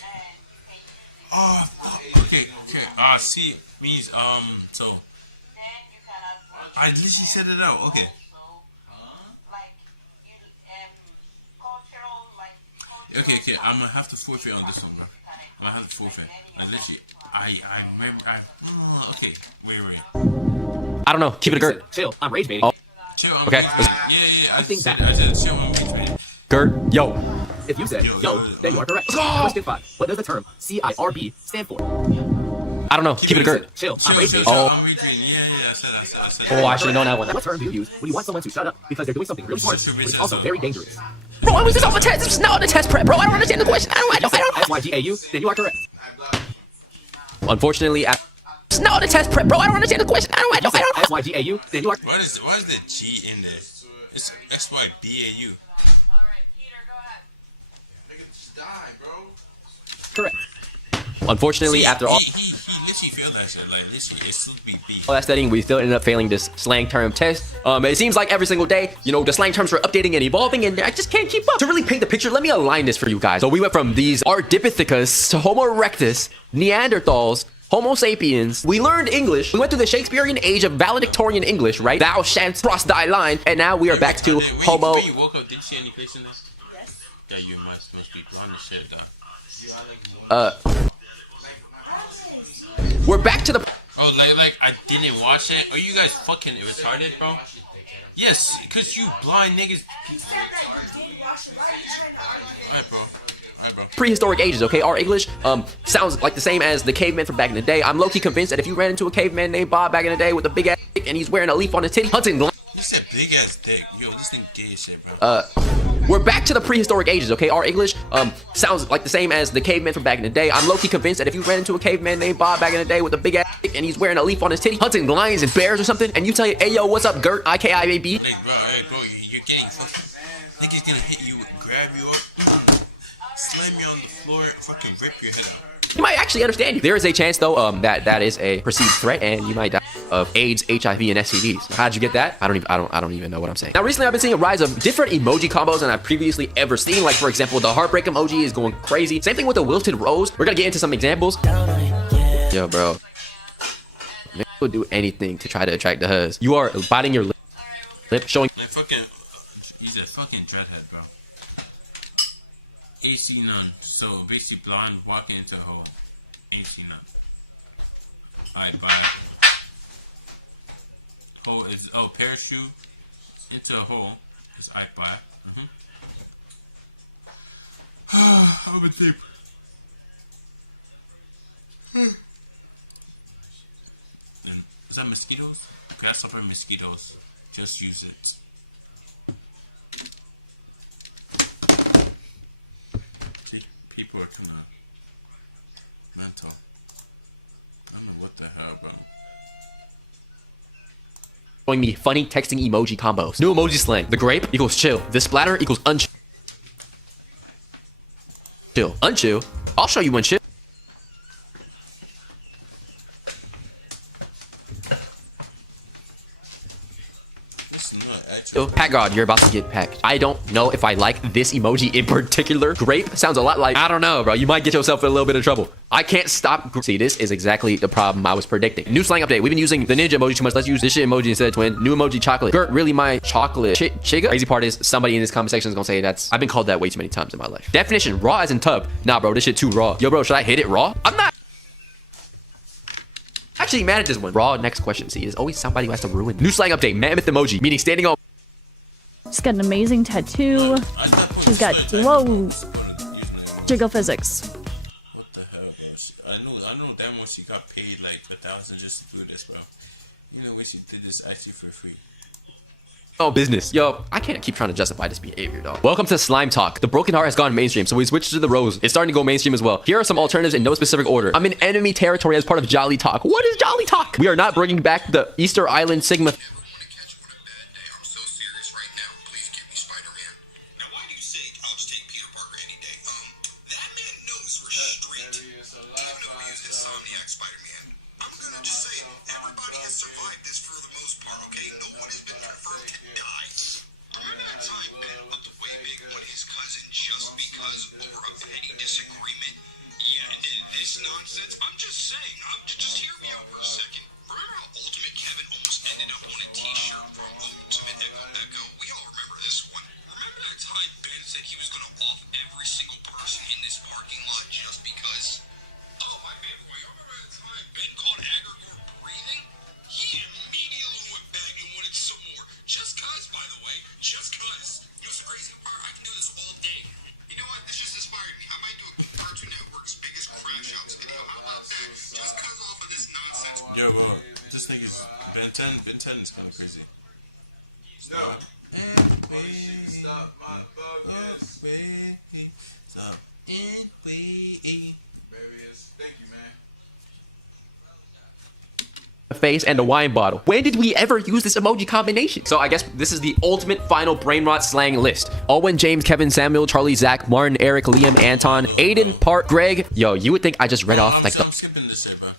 Okay. C means, so. I literally said it out. Okay. Okay. I'm gonna have to forfeit on this one, bro. I'm gonna have to forfeit. Like, literally, I remember. Okay. Wait. I don't know. Keep it a Gert. Chill. I'm rage baiting. Chill. Okay. Yeah. I think that. I said chill. I'm rage baiting. Gert, yo. If you said yo, then you are correct. Question 5. What does the term CIRB stand for? I don't know. Keep it a Gert. Chill. I'm rage baiting. Yeah, I said. Oh, I should have known that one. What term do you use when you want someone to shut up because they're doing something really smart, but it's also very dangerous? Bro, I was just off a test. This is not on the test prep, bro. I don't understand the question. I don't. SYGAU, then you are correct. Unfortunately, it's not on the test prep, bro. I don't understand the question. I don't. SYGAU, then you are. Why is the G in there? It's SYBAU. Correct. Unfortunately, after all he literally failed that shit. Like literally, it's supposed to be beef. that studying, we still ended up failing this slang term test. It seems like every single day, you know, the slang terms are updating and evolving, and I just can't keep up. To really paint the picture, let me align this for you guys. So we went from these Ardipithecus to Homo erectus, Neanderthals, Homo sapiens. We learned English. We went through the Shakespearean age of valedictorian English, right? Thou shalt cross thy line, and now we are back to Homo. When you woke up, did you see any face in this? Yes. Yeah, you must be blonde as shit, though. We're back to the. Oh, like I didn't watch it. Are you guys fucking retarded, bro? Yes, cause you blind niggas. Alright, bro. Prehistoric ages, okay? Our English sounds like the same as the cavemen from back in the day. I'm low-key convinced that if you ran into a caveman named Bob back in the day with a big ass dick and he's wearing a leaf on his titty, hunting. You said big ass dick. Yo, this thing gay as shit, bro. We're back to the prehistoric ages, okay? Our English sounds like the same as the cavemen from back in the day. I'm low-key convinced that if you ran into a caveman named Bob back in the day with a big ass dick and he's wearing a leaf on his titty, hunting lions and bears or something, and you tell you, hey yo, what's up, Gert? IKIAB. Hey, bro, you're getting fucking. Niggas gonna hit you, grab you up, slam you on the floor, fucking rip your head out. You might actually understand you. There is a chance though that is a perceived threat and you might die of AIDS, HIV, and STDs. How'd you get that? I don't even know what I'm saying. Now recently I've been seeing a rise of different emoji combos than I've previously ever seen. Like for example, the heartbreak emoji is going crazy. Same thing with the wilted rose. We're gonna get into some examples. Yo, bro. Man will do anything to try to attract the huzz. You are biting your lip, showing. Like fucking, he's a fucking dreadhead, bro. AC none. So basically blonde walking into a hole. AC none. Alright, bye. Hole is parachute into a hole. It's alright, bye. I'm a deep. Is that mosquitoes? Okay, that's something mosquitoes. Just use it. People are kind of mental. I don't know what the hell, bro. Showing me funny texting emoji combos. New emoji slang. The grape equals chill. The splatter equals unchill. Chill. Unchill? I'll show you when chill. Pack God, you're about to get packed. I don't know if I like this emoji in particular. Grape sounds a lot like, I don't know, bro. You might get yourself in a little bit of trouble. I can't stop. See, this is exactly the problem I was predicting. New slang update. We've been using the ninja emoji too much. Let's use this shit emoji instead of twin. New emoji chocolate. Gert, really my chocolate. Chiga? Crazy part is somebody in this comment section is gonna say that's, I've been called that way too many times in my life. Definition, raw as in tub. Nah, bro, this shit too raw. Yo, bro, should I hit it raw? I'm not actually mad at this one. Raw, next question. See, there's always somebody who has to ruin. New slang update. Mammoth emoji, meaning standing on. She's got an amazing tattoo. She's got, whoa, jiggle physics. What the hell, bro? I know damn well she got paid like $1,000 just to do this, bro. You know what, she did this actually for free. Oh, business. Yo, I can't keep trying to justify this behavior, dog. Welcome to Slime Talk. The broken heart has gone mainstream, so we switched to the rose. It's starting to go mainstream as well. Here are some alternatives in no specific order. I'm in enemy territory as part of Jolly Talk. What is Jolly Talk? We are not bringing back the Easter Island Sigma. Nonsense. I'm just saying. Just hear me out for a second. Remember how Ultimate Kevin almost ended up on a t-shirt from Ultimate Echo? We all remember this one. Remember that time Ben said he was going to off every single person in this parking lot just because? Oh, my favorite one. You remember that time Ben called Aggregore breathing? He immediately went back and wanted some more. Just cause, by the way. Just cause. You know what's crazy? I can do this all day. You know what? This just inspired me. I might do a Cartoon Network's biggest crash outs video. How about that? Just cause off of this nonsense. Yo, bro, this thing is Ben 10 is kind of crazy. Stop. Stop my focus. Stop. Baby, thank you, man. face and a wine bottle. When did we ever use this emoji combination? So I guess this is the ultimate final brain rot slang list. Owen, James, Kevin, Samuel, Charlie, Zach, Martin, Eric, Liam, Anton, Aiden, Park, Greg. Yo, you would think I just read off like I'm skipping this here, bro.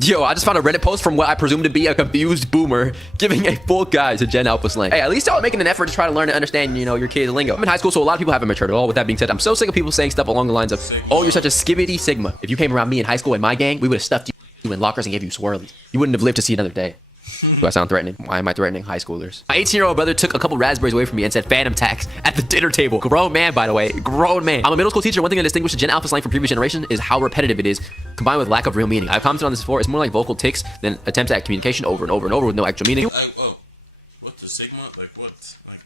Yo, I just found a Reddit post from what I presume to be a confused boomer giving a full guide to Gen Alpha slang. Hey, at least y'all are making an effort to try to learn and understand, you know, your kids' lingo. I'm in high school, so a lot of people haven't matured at all. With that being said, I'm so sick of people saying stuff along the lines of, oh, you're such a skibbity sigma. If you came around me in high school in my gang, we would have stuffed you in lockers and gave you swirlies. You wouldn't have lived to see another day. Do I sound threatening? Why am I threatening high schoolers? My 18-year-old brother took a couple raspberries away from me and said phantom tax at the dinner table. Grown man, by the way. Grown man. I'm a middle school teacher. One thing that distinguishes Gen Alpha slang from previous generation is how repetitive it is, combined with lack of real meaning. I've commented on this before. It's more like vocal tics than attempts at communication over and over and over with no actual meaning. Oh, what the sigma? Like what? Like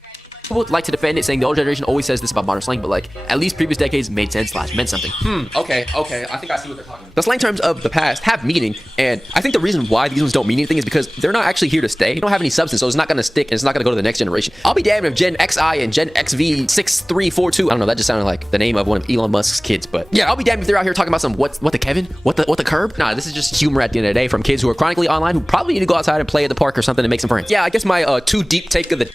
People like to defend it, saying the older generation always says this about modern slang, but like at least previous decades made sense / meant something. Okay. I think I see what they're talking about. The slang terms of the past have meaning, and I think the reason why these ones don't mean anything is because they're not actually here to stay. They don't have any substance, so it's not going to stick, and it's not going to go to the next generation. I'll be damned if Gen XI and Gen XV6342, I don't know, that just sounded like the name of one of Elon Musk's kids, but yeah, I'll be damned if they're out here talking about some what the Kevin, what the curb. Nah, this is just humor at the end of the day from kids who are chronically online who probably need to go outside and play at the park or something and make some friends. Yeah, I guess my too deep take of the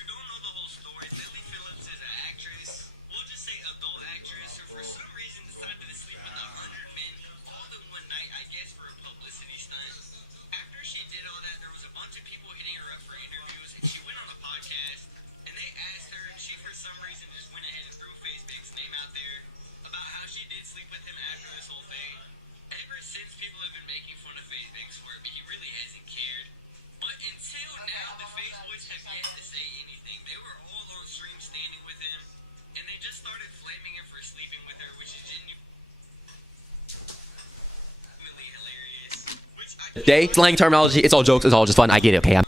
day slang terminology. It's all jokes. It's all just fun. I get it. Okay.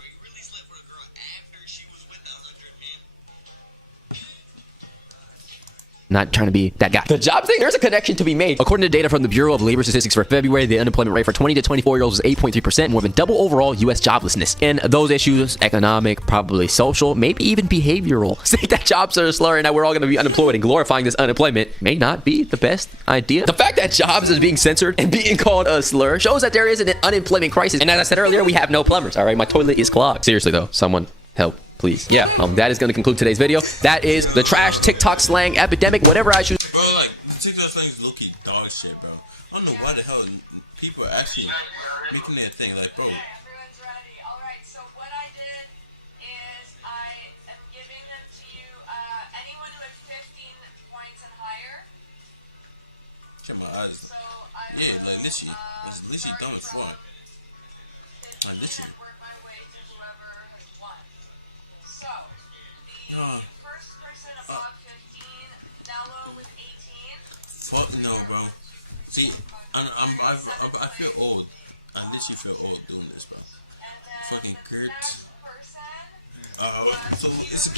Not trying to be that guy. The job thing, there's a connection to be made. According to data from the Bureau of Labor Statistics for February, the unemployment rate for 20 to 24-year-olds was 8.3%, more than double overall U.S. joblessness. And those issues, economic, probably social, maybe even behavioral. Saying that jobs are a slur and that we're all going to be unemployed and glorifying this unemployment may not be the best idea. The fact that jobs is being censored and being called a slur shows that there is an unemployment crisis. And as I said earlier, we have no plumbers, all right? My toilet is clogged. Seriously, though, someone help. Please. Yeah, that is going to conclude today's video. That is the trash TikTok slang epidemic, whatever I choose. Bro, like, the TikTok slang is low-key dog shit, bro. I don't know why the hell people are actually making that thing. Like, bro. Everyone's ready. All right, so what I did is I am giving them to you, anyone who has 15 points and higher. Check my eyes. So yeah, like, literally. It's literally dumb as fuck. Like, literally. First person above 15, Nello with 18. Fuck no, bro. See, I feel old. I literally feel old doing this, bro. Fucking Kurt. So it's a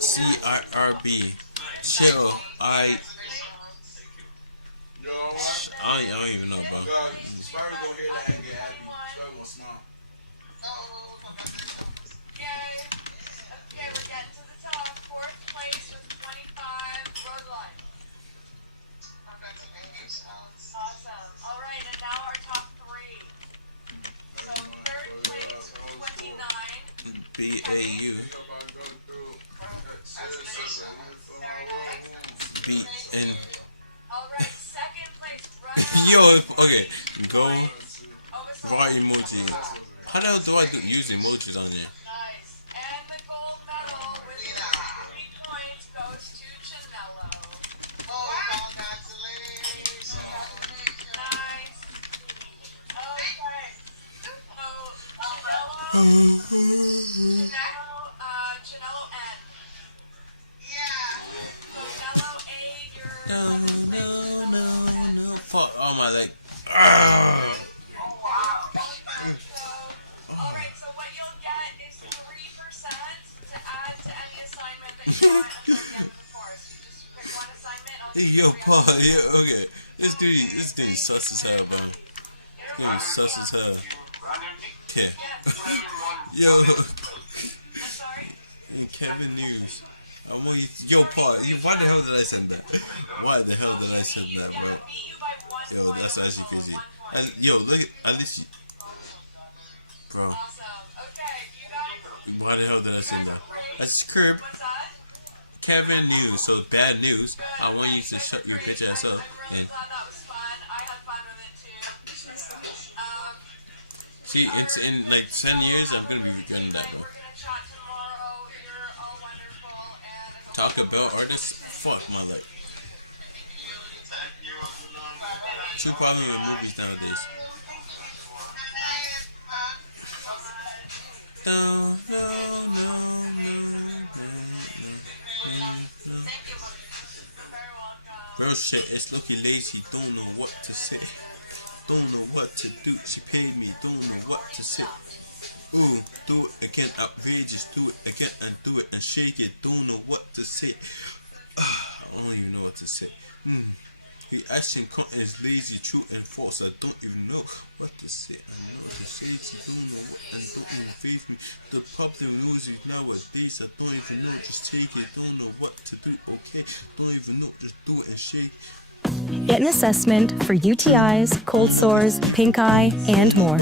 CRB. Chill. I don't even know, bro. Okay, we're getting to the top. Fourth place with 25, Roadline. Awesome. All right, and now our top three. So third place with 29. BAU. BN. All right, second place. Yo, okay. Go. Raw emoji. How the hell do I use emojis on there? Nice. And the gold medal with 3 points goes to Janello. Nice. Okay. Janello N. Yeah. So Janello A, you're No. Fuck. Oh my leg. Alright, so what you'll get is 3% to add to any assignment that you want until the end of the course. You just pick one assignment. Yo, Paul, yeah, okay. This dude is sus as hell, bro. This dude is sus as hell. Yeah. Yo. I'm sorry? Hey, Kevin News. I want you. Yo, Paul. Why the hell did I send that? Why the hell did I send that, bro? Yo, that's actually crazy. And, yo, look. At least, bro. Why the hell did I send that? That's Curb. Kevin News. So bad news. I want you to shut your bitch ass up. And see, it's in like 10 years. I'm gonna be regretting that one. Talk about artists. Fuck my life. Too popular with movies nowadays. Girl shit, it's looking lazy, don't know what to say. Don't know what to do, she paid me, don't know what to say. Ooh, do it again, outrageous, do it again and do it and shake it, don't know what to say. I don't even know what to say. The action content is lazy, true and false. I don't even know what to say. I know the shades, I don't know what, and don't even face me. The popular music nowadays, I don't even know, just take it. Don't know what to do, okay? Don't even know, just do it and shake. Get an assessment for UTIs, cold sores, pink eye, and more.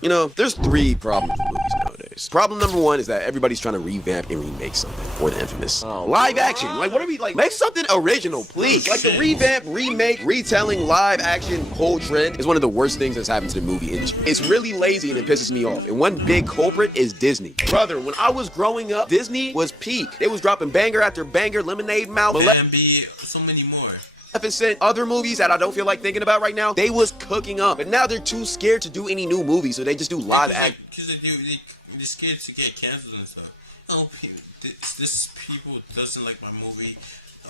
You know, there's 3 problems with movies nowadays. Problem number 1 is that everybody's trying to revamp and remake something. Or the infamous live action. Like, what are we like? Make something original, please. Like the revamp, remake, retelling, live action whole trend is one of the worst things that's happened to the movie industry. It's really lazy and it pisses me off. And one big culprit is Disney. Brother, when I was growing up, Disney was peak. They was dropping banger after banger, Lemonade Mouth, so many more. Maleficent, other movies that I don't feel like thinking about right now, they was cooking up. But now they're too scared to do any new movies, so they just do live action. Because they're scared to get canceled and stuff. Oh, this people doesn't like my movie.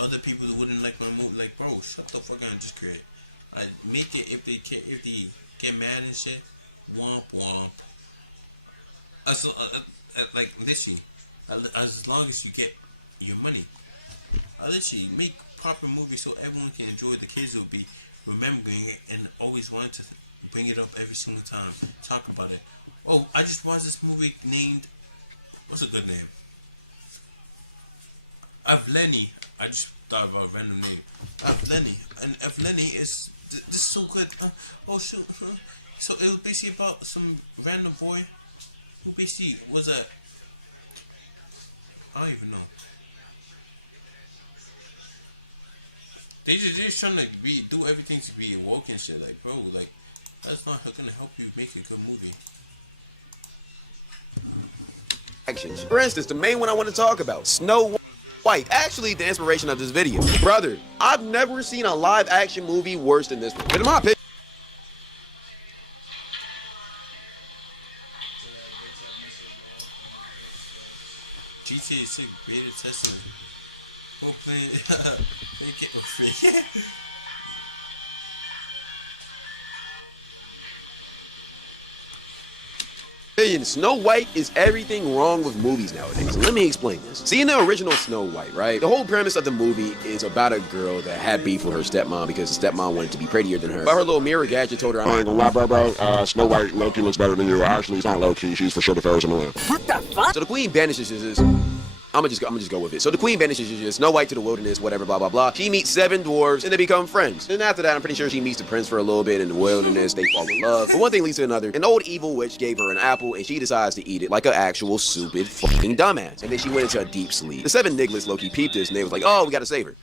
Other people wouldn't like my movie. Like, bro, shut the fuck up and just create. Make it if they get mad and shit. Womp womp. Like literally, as long as you get your money, I literally make proper movie so everyone can enjoy. The kids will be remembering it and always want to bring it up every single time, talk about it. Oh, I just watched this movie named, what's a good name? Avleni. I just thought about a random name. Avleni. And Avleni is this is so good. Oh shoot. So it was basically about some random boy who basically was a, I don't even know. They just trying to do everything to be woke and shit. Like, bro, like, that's not gonna help you make a good movie. Actions. For instance, the main one I want to talk about, Snow White. Actually, the inspiration of this video. Brother, I've never seen a live action movie worse than this one. But in my opinion, GTA 6 beta testing. Go play get for free. Snow White is everything wrong with movies nowadays. Let me explain this. See, in the original Snow White, right? The whole premise of the movie is about a girl that had beef with her stepmom because the stepmom wanted to be prettier than her. But her little mirror gadget told her, I ain't gonna lie, bro. Snow White low-key looks better than you. Actually, it's not low-key. She's for sure the fairest in the land. What the fuck? So the queen banishes this. I'm gonna just go with it. So the queen banishes Snow White to the wilderness, whatever, blah, blah, blah. She meets 7 dwarves, and they become friends. And after that, I'm pretty sure she meets the prince for a little bit in the wilderness. They fall in love. But one thing leads to another. An old evil witch gave her an apple, and she decides to eat it like an actual stupid fucking dumbass. And then she went into a deep sleep. The 7 nigglets low-key peeped this, and they was like, oh, we gotta save her.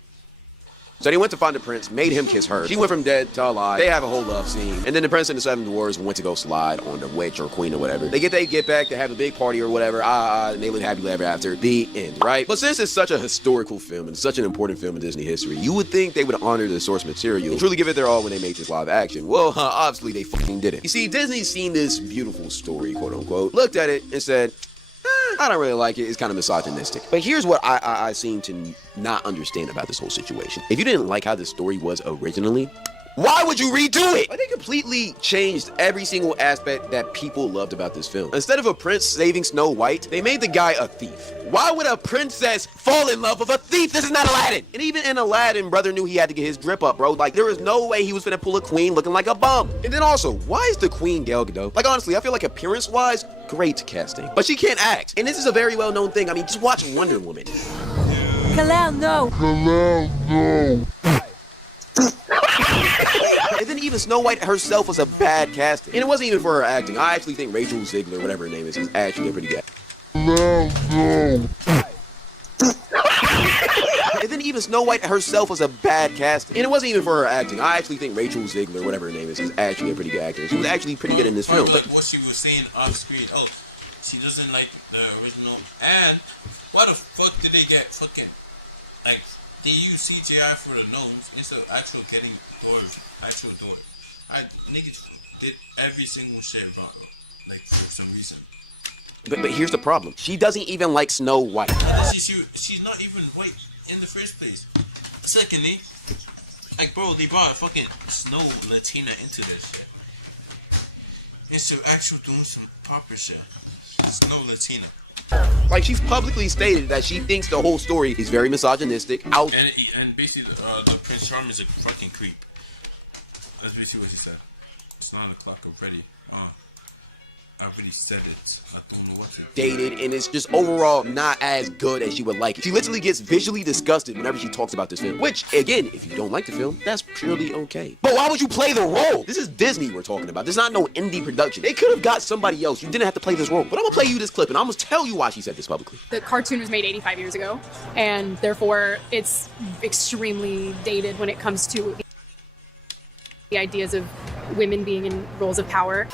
So they went to find the prince, made him kiss her. She went from dead to alive. They have a whole love scene. And then the prince and the 7 dwarves went to go slide on the witch or queen or whatever. They get back, they have a big party or whatever. And they live happily ever after. The end, right? But since it's such a historical film and such an important film in Disney history, you would think they would honor the source material and truly give it their all when they make this live action. Well, obviously they fucking didn't. You see, Disney's seen this beautiful story, quote unquote, looked at it and said, I don't really like it. It's kind of misogynistic. But here's what I seem to not understand about this whole situation. If you didn't like how the story was originally, Why would you redo it? Like, they completely changed every single aspect that people loved about this film. Instead of a prince saving Snow White, they made the guy a thief. Why would a princess fall in love with a thief? This is not Aladdin. And even in Aladdin, brother knew he had to get his drip up, bro. Like, there was no way he was gonna pull a queen looking like a bum. And then also, why is the queen Gal Gadot? Like, honestly, I feel like appearance-wise, great casting. But she can't act. And this is a very well-known thing. I mean, just watch Wonder Woman. Kalel, no. Kalel, no. And then even Snow White herself was a bad casting. And it wasn't even for her acting. I actually think Rachel Ziegler, whatever her name is actually a pretty good. And then even Snow White herself was a bad casting. And it wasn't even for her acting. I actually think Rachel Ziegler, whatever her name is actually a pretty good actor. She was actually pretty good in this film. Like what she was saying off screen. Oh, she doesn't like the original. And why the fuck did they get fucking like they use CGI for the gnomes instead of actual getting doors, actual doors? Niggas did every single shit wrong, like for some reason. But here's the problem. She doesn't even like Snow White. She's not even white in the first place. Secondly, like bro, they brought fucking Snow Latina into this shit. Instead of actually doing some proper shit. Snow Latina. Like, she's publicly stated that she thinks the whole story is very misogynistic. And basically, the Prince Charming is a fucking creep. That's basically what she said. It's 9 o'clock already. I already said it. I don't know what to do. Dated, and it's just overall not as good as she would like it. She literally gets visually disgusted whenever she talks about this film. Which, again, if you don't like the film, that's purely okay. But why would you play the role? This is Disney we're talking about. This is not no indie production. They could have got somebody else. You didn't have to play this role. But I'm gonna play you this clip, and I'm gonna tell you why she said this publicly. The cartoon was made 85 years ago, and therefore it's extremely dated when it comes to the ideas of women being in roles of power.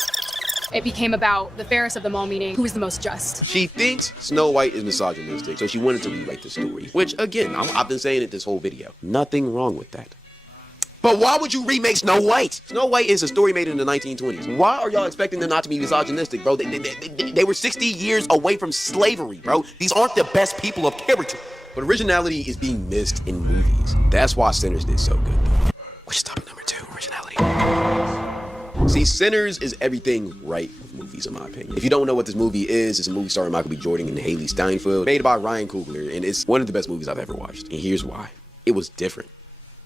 It became about the fairest of them all, meaning who is the most just. She thinks Snow White is misogynistic, so she wanted to rewrite the story. Which, again, I've been saying it this whole video. Nothing wrong with that. But why would you remake Snow White? Snow White is a story made in the 1920s. Why are y'all expecting them not to be misogynistic, bro? They were 60 years away from slavery, bro. These aren't the best people of character. But originality is being missed in movies. That's why Sinners did so good. Which is topic number 2, originality. See, Sinners is everything right with movies, in my opinion. If you don't know what this movie is, it's a movie starring Michael B. Jordan and Haley Steinfeld, made by Ryan Coogler, and it's one of the best movies I've ever watched. And here's why. It was different.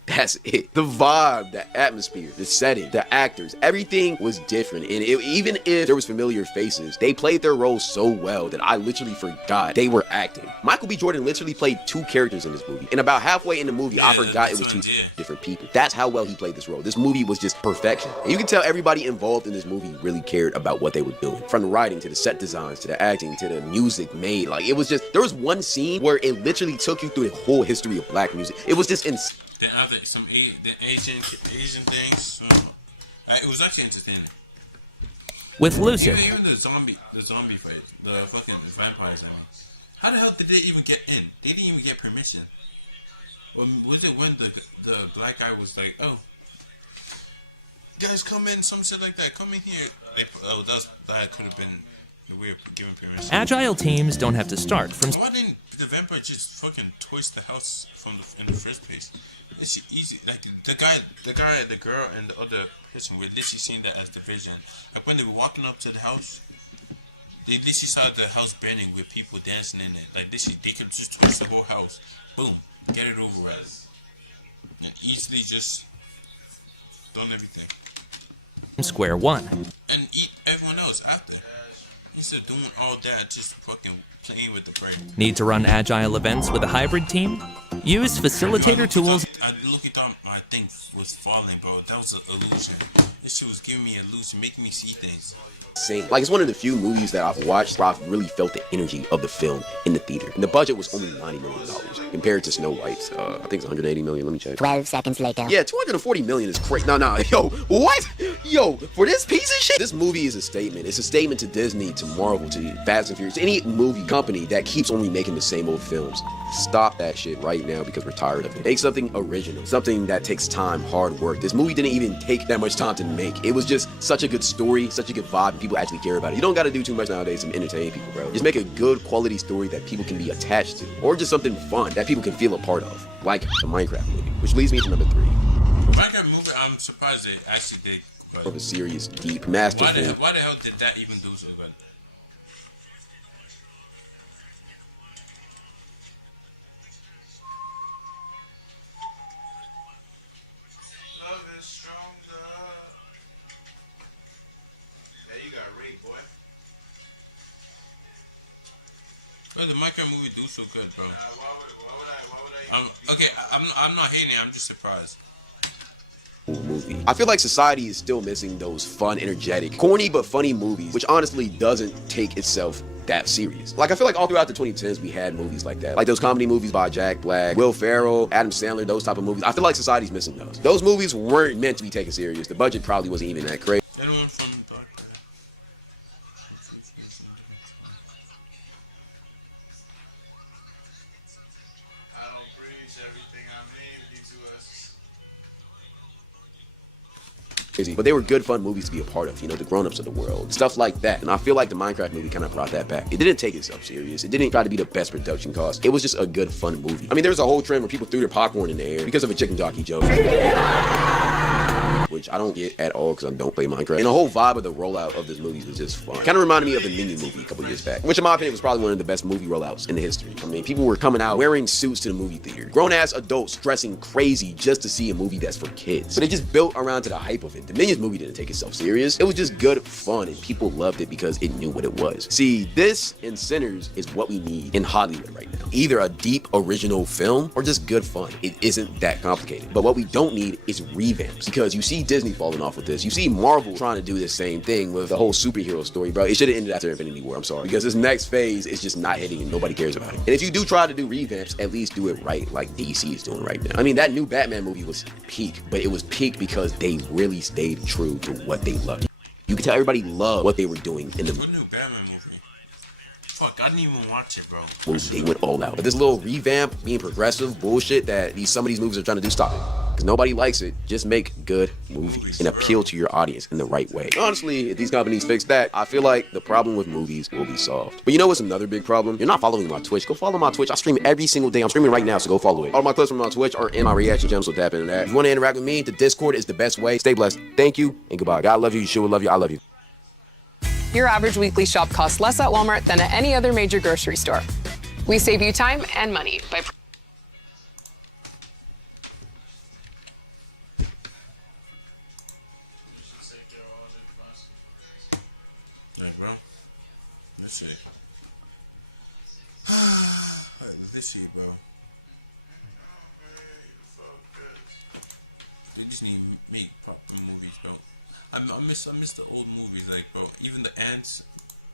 That's it. The vibe, the atmosphere, the setting, the actors, everything was different. And even if there was familiar faces, they played their roles so well that I literally forgot they were acting. Michael B. Jordan literally played 2 characters in this movie. And about halfway in the movie, I forgot it was 2 different people. That's how well he played this role. This movie was just perfection. And you can tell everybody involved in this movie really cared about what they were doing. From the writing, to the set designs, to the acting, to the music made. Like, it was just, there was one scene where it literally took you through the whole history of black music. It was just insane. Then other the Asian things. It was actually entertaining. With Lucid. Even the zombie fight, the fucking vampires. I mean, how the hell did they even get in? They didn't even get permission. Or was it when the black guy was like, "Oh, guys, come in," some shit like that. Come in here. That could have been the way of giving permission. Agile teams don't have to start from. Why didn't the vampire just fucking twist the house in the first place? It's easy. Like the guy, the girl, and the other person were literally seeing that as division. Like when they were walking up to the house, they literally saw the house burning with people dancing in it. Like literally, they could just twist the whole house. Boom, get it over with, and easily just done everything. Square one. And eat everyone else after. Instead of doing all that, just fucking playing with the prey. Need to run agile events with a hybrid team? Use facilitator tools. I literally thought my thing was falling, bro. That was an illusion. This shit was giving me an illusion, making me see things. Like, it's one of the few movies that I've watched where I've really felt the energy of the film in the theater. And the budget was only $90 million compared to Snow White's. I think it's $180 million. Let me check. 12 seconds later. Yeah, $240 million is crazy. No, yo, what? Yo, for this piece of shit? This movie is a statement. It's a statement to Disney, to Marvel, to Fast and Furious, any movie company that keeps only making the same old films. Stop that shit right now because we're tired of it. Make something original, something that takes time, hard work. This movie didn't even take that much time to make. It was just such a good story, such a good vibe, and people actually care about it. You don't gotta do too much nowadays to entertain people, bro. Just make a good quality story that people can be attached to, or just something fun that people can feel a part of, like the Minecraft movie. Which leads me to number 3. Minecraft movie, I'm surprised they actually did. But of a serious, deep, masterful. Why the hell did that even do so good? Love is stronger. Yeah, you got raped, boy. Why did the Minecraft movie do so good, bro? Why would I? Okay, I'm not hating. I'm just surprised. Movie. I feel like society is still missing those fun, energetic, corny but funny movies, which honestly doesn't take itself that serious. Like I feel like all throughout the 2010s we had movies like that, like those comedy movies by Jack Black, Will Ferrell, Adam Sandler, those type of movies. I feel like society's missing those. Those movies weren't meant to be taken serious. The budget probably wasn't even that crazy. Anyone from I don't preach everything I mean, P2S. But they were good, fun movies to be a part of, you know, the grown-ups of the world, stuff like that. And I feel like the Minecraft movie kind of brought that back. It didn't take itself serious. It didn't try to be the best production cost. It was just a good, fun movie. I mean, there was a whole trend where people threw their popcorn in the air because of a chicken jockey joke, which I don't get at all because I don't play Minecraft. And the whole vibe of the rollout of this movie was just fun. Kind of reminded me of the Minion movie a couple years back, which in my opinion was probably one of the best movie rollouts in the history. I mean, people were coming out wearing suits to the movie theater. Grown-ass adults dressing crazy just to see a movie that's for kids. But it just built around to the hype of it. The Minions movie didn't take itself serious. It was just good fun and people loved it because it knew what it was. See, this and Sinners is what we need in Hollywood right now. Either a deep original film or just good fun. It isn't that complicated. But what we don't need is revamps, because you see Disney falling off with this. You see Marvel trying to do the same thing with the whole superhero story, bro. It should have ended after Infinity War, I'm sorry. Because this next phase is just not hitting and nobody cares about it. And if you do try to do revamps, at least do it right like DC is doing right now. I mean, that new Batman movie was peak, but it was peak because they really stayed true to what they loved. You could tell everybody loved what they were doing in the What new Batman movie? Fuck, I didn't even watch it, bro. They went all out. But this little revamp, being progressive bullshit that some of these movies are trying to do, stop it. Because nobody likes it. Just make good movies and appeal to your audience in the right way. Honestly, if these companies fix that, I feel like the problem with movies will be solved. But you know what's another big problem? You're not following my Twitch. Go follow my Twitch. I stream every single day. I'm streaming right now, so go follow it. All my clips from my Twitch are in my reaction gems, so tap into that. If you want to interact with me, the Discord is the best way. Stay blessed. Thank you, and goodbye. God love you. Yeshua love you. I love you. Your average weekly shop costs less at Walmart than at any other major grocery store. We save you time and money by... Hey, bro. Let's see. Let's see, bro. They just need to make proper movies, bro. I miss the old movies, like, bro. Even the ants.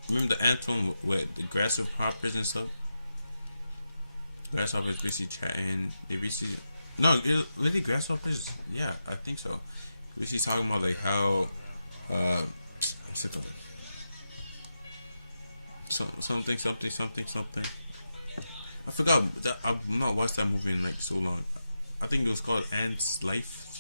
Remember the ant one with the grasshoppers and stuff? Grasshoppers basically chatting. They basically... No, really grasshoppers? Yeah, I think so. Basically talking about, like, how... what's it called? Something. I forgot. I've not watched that movie in, like, so long. I think it was called Ant's Life.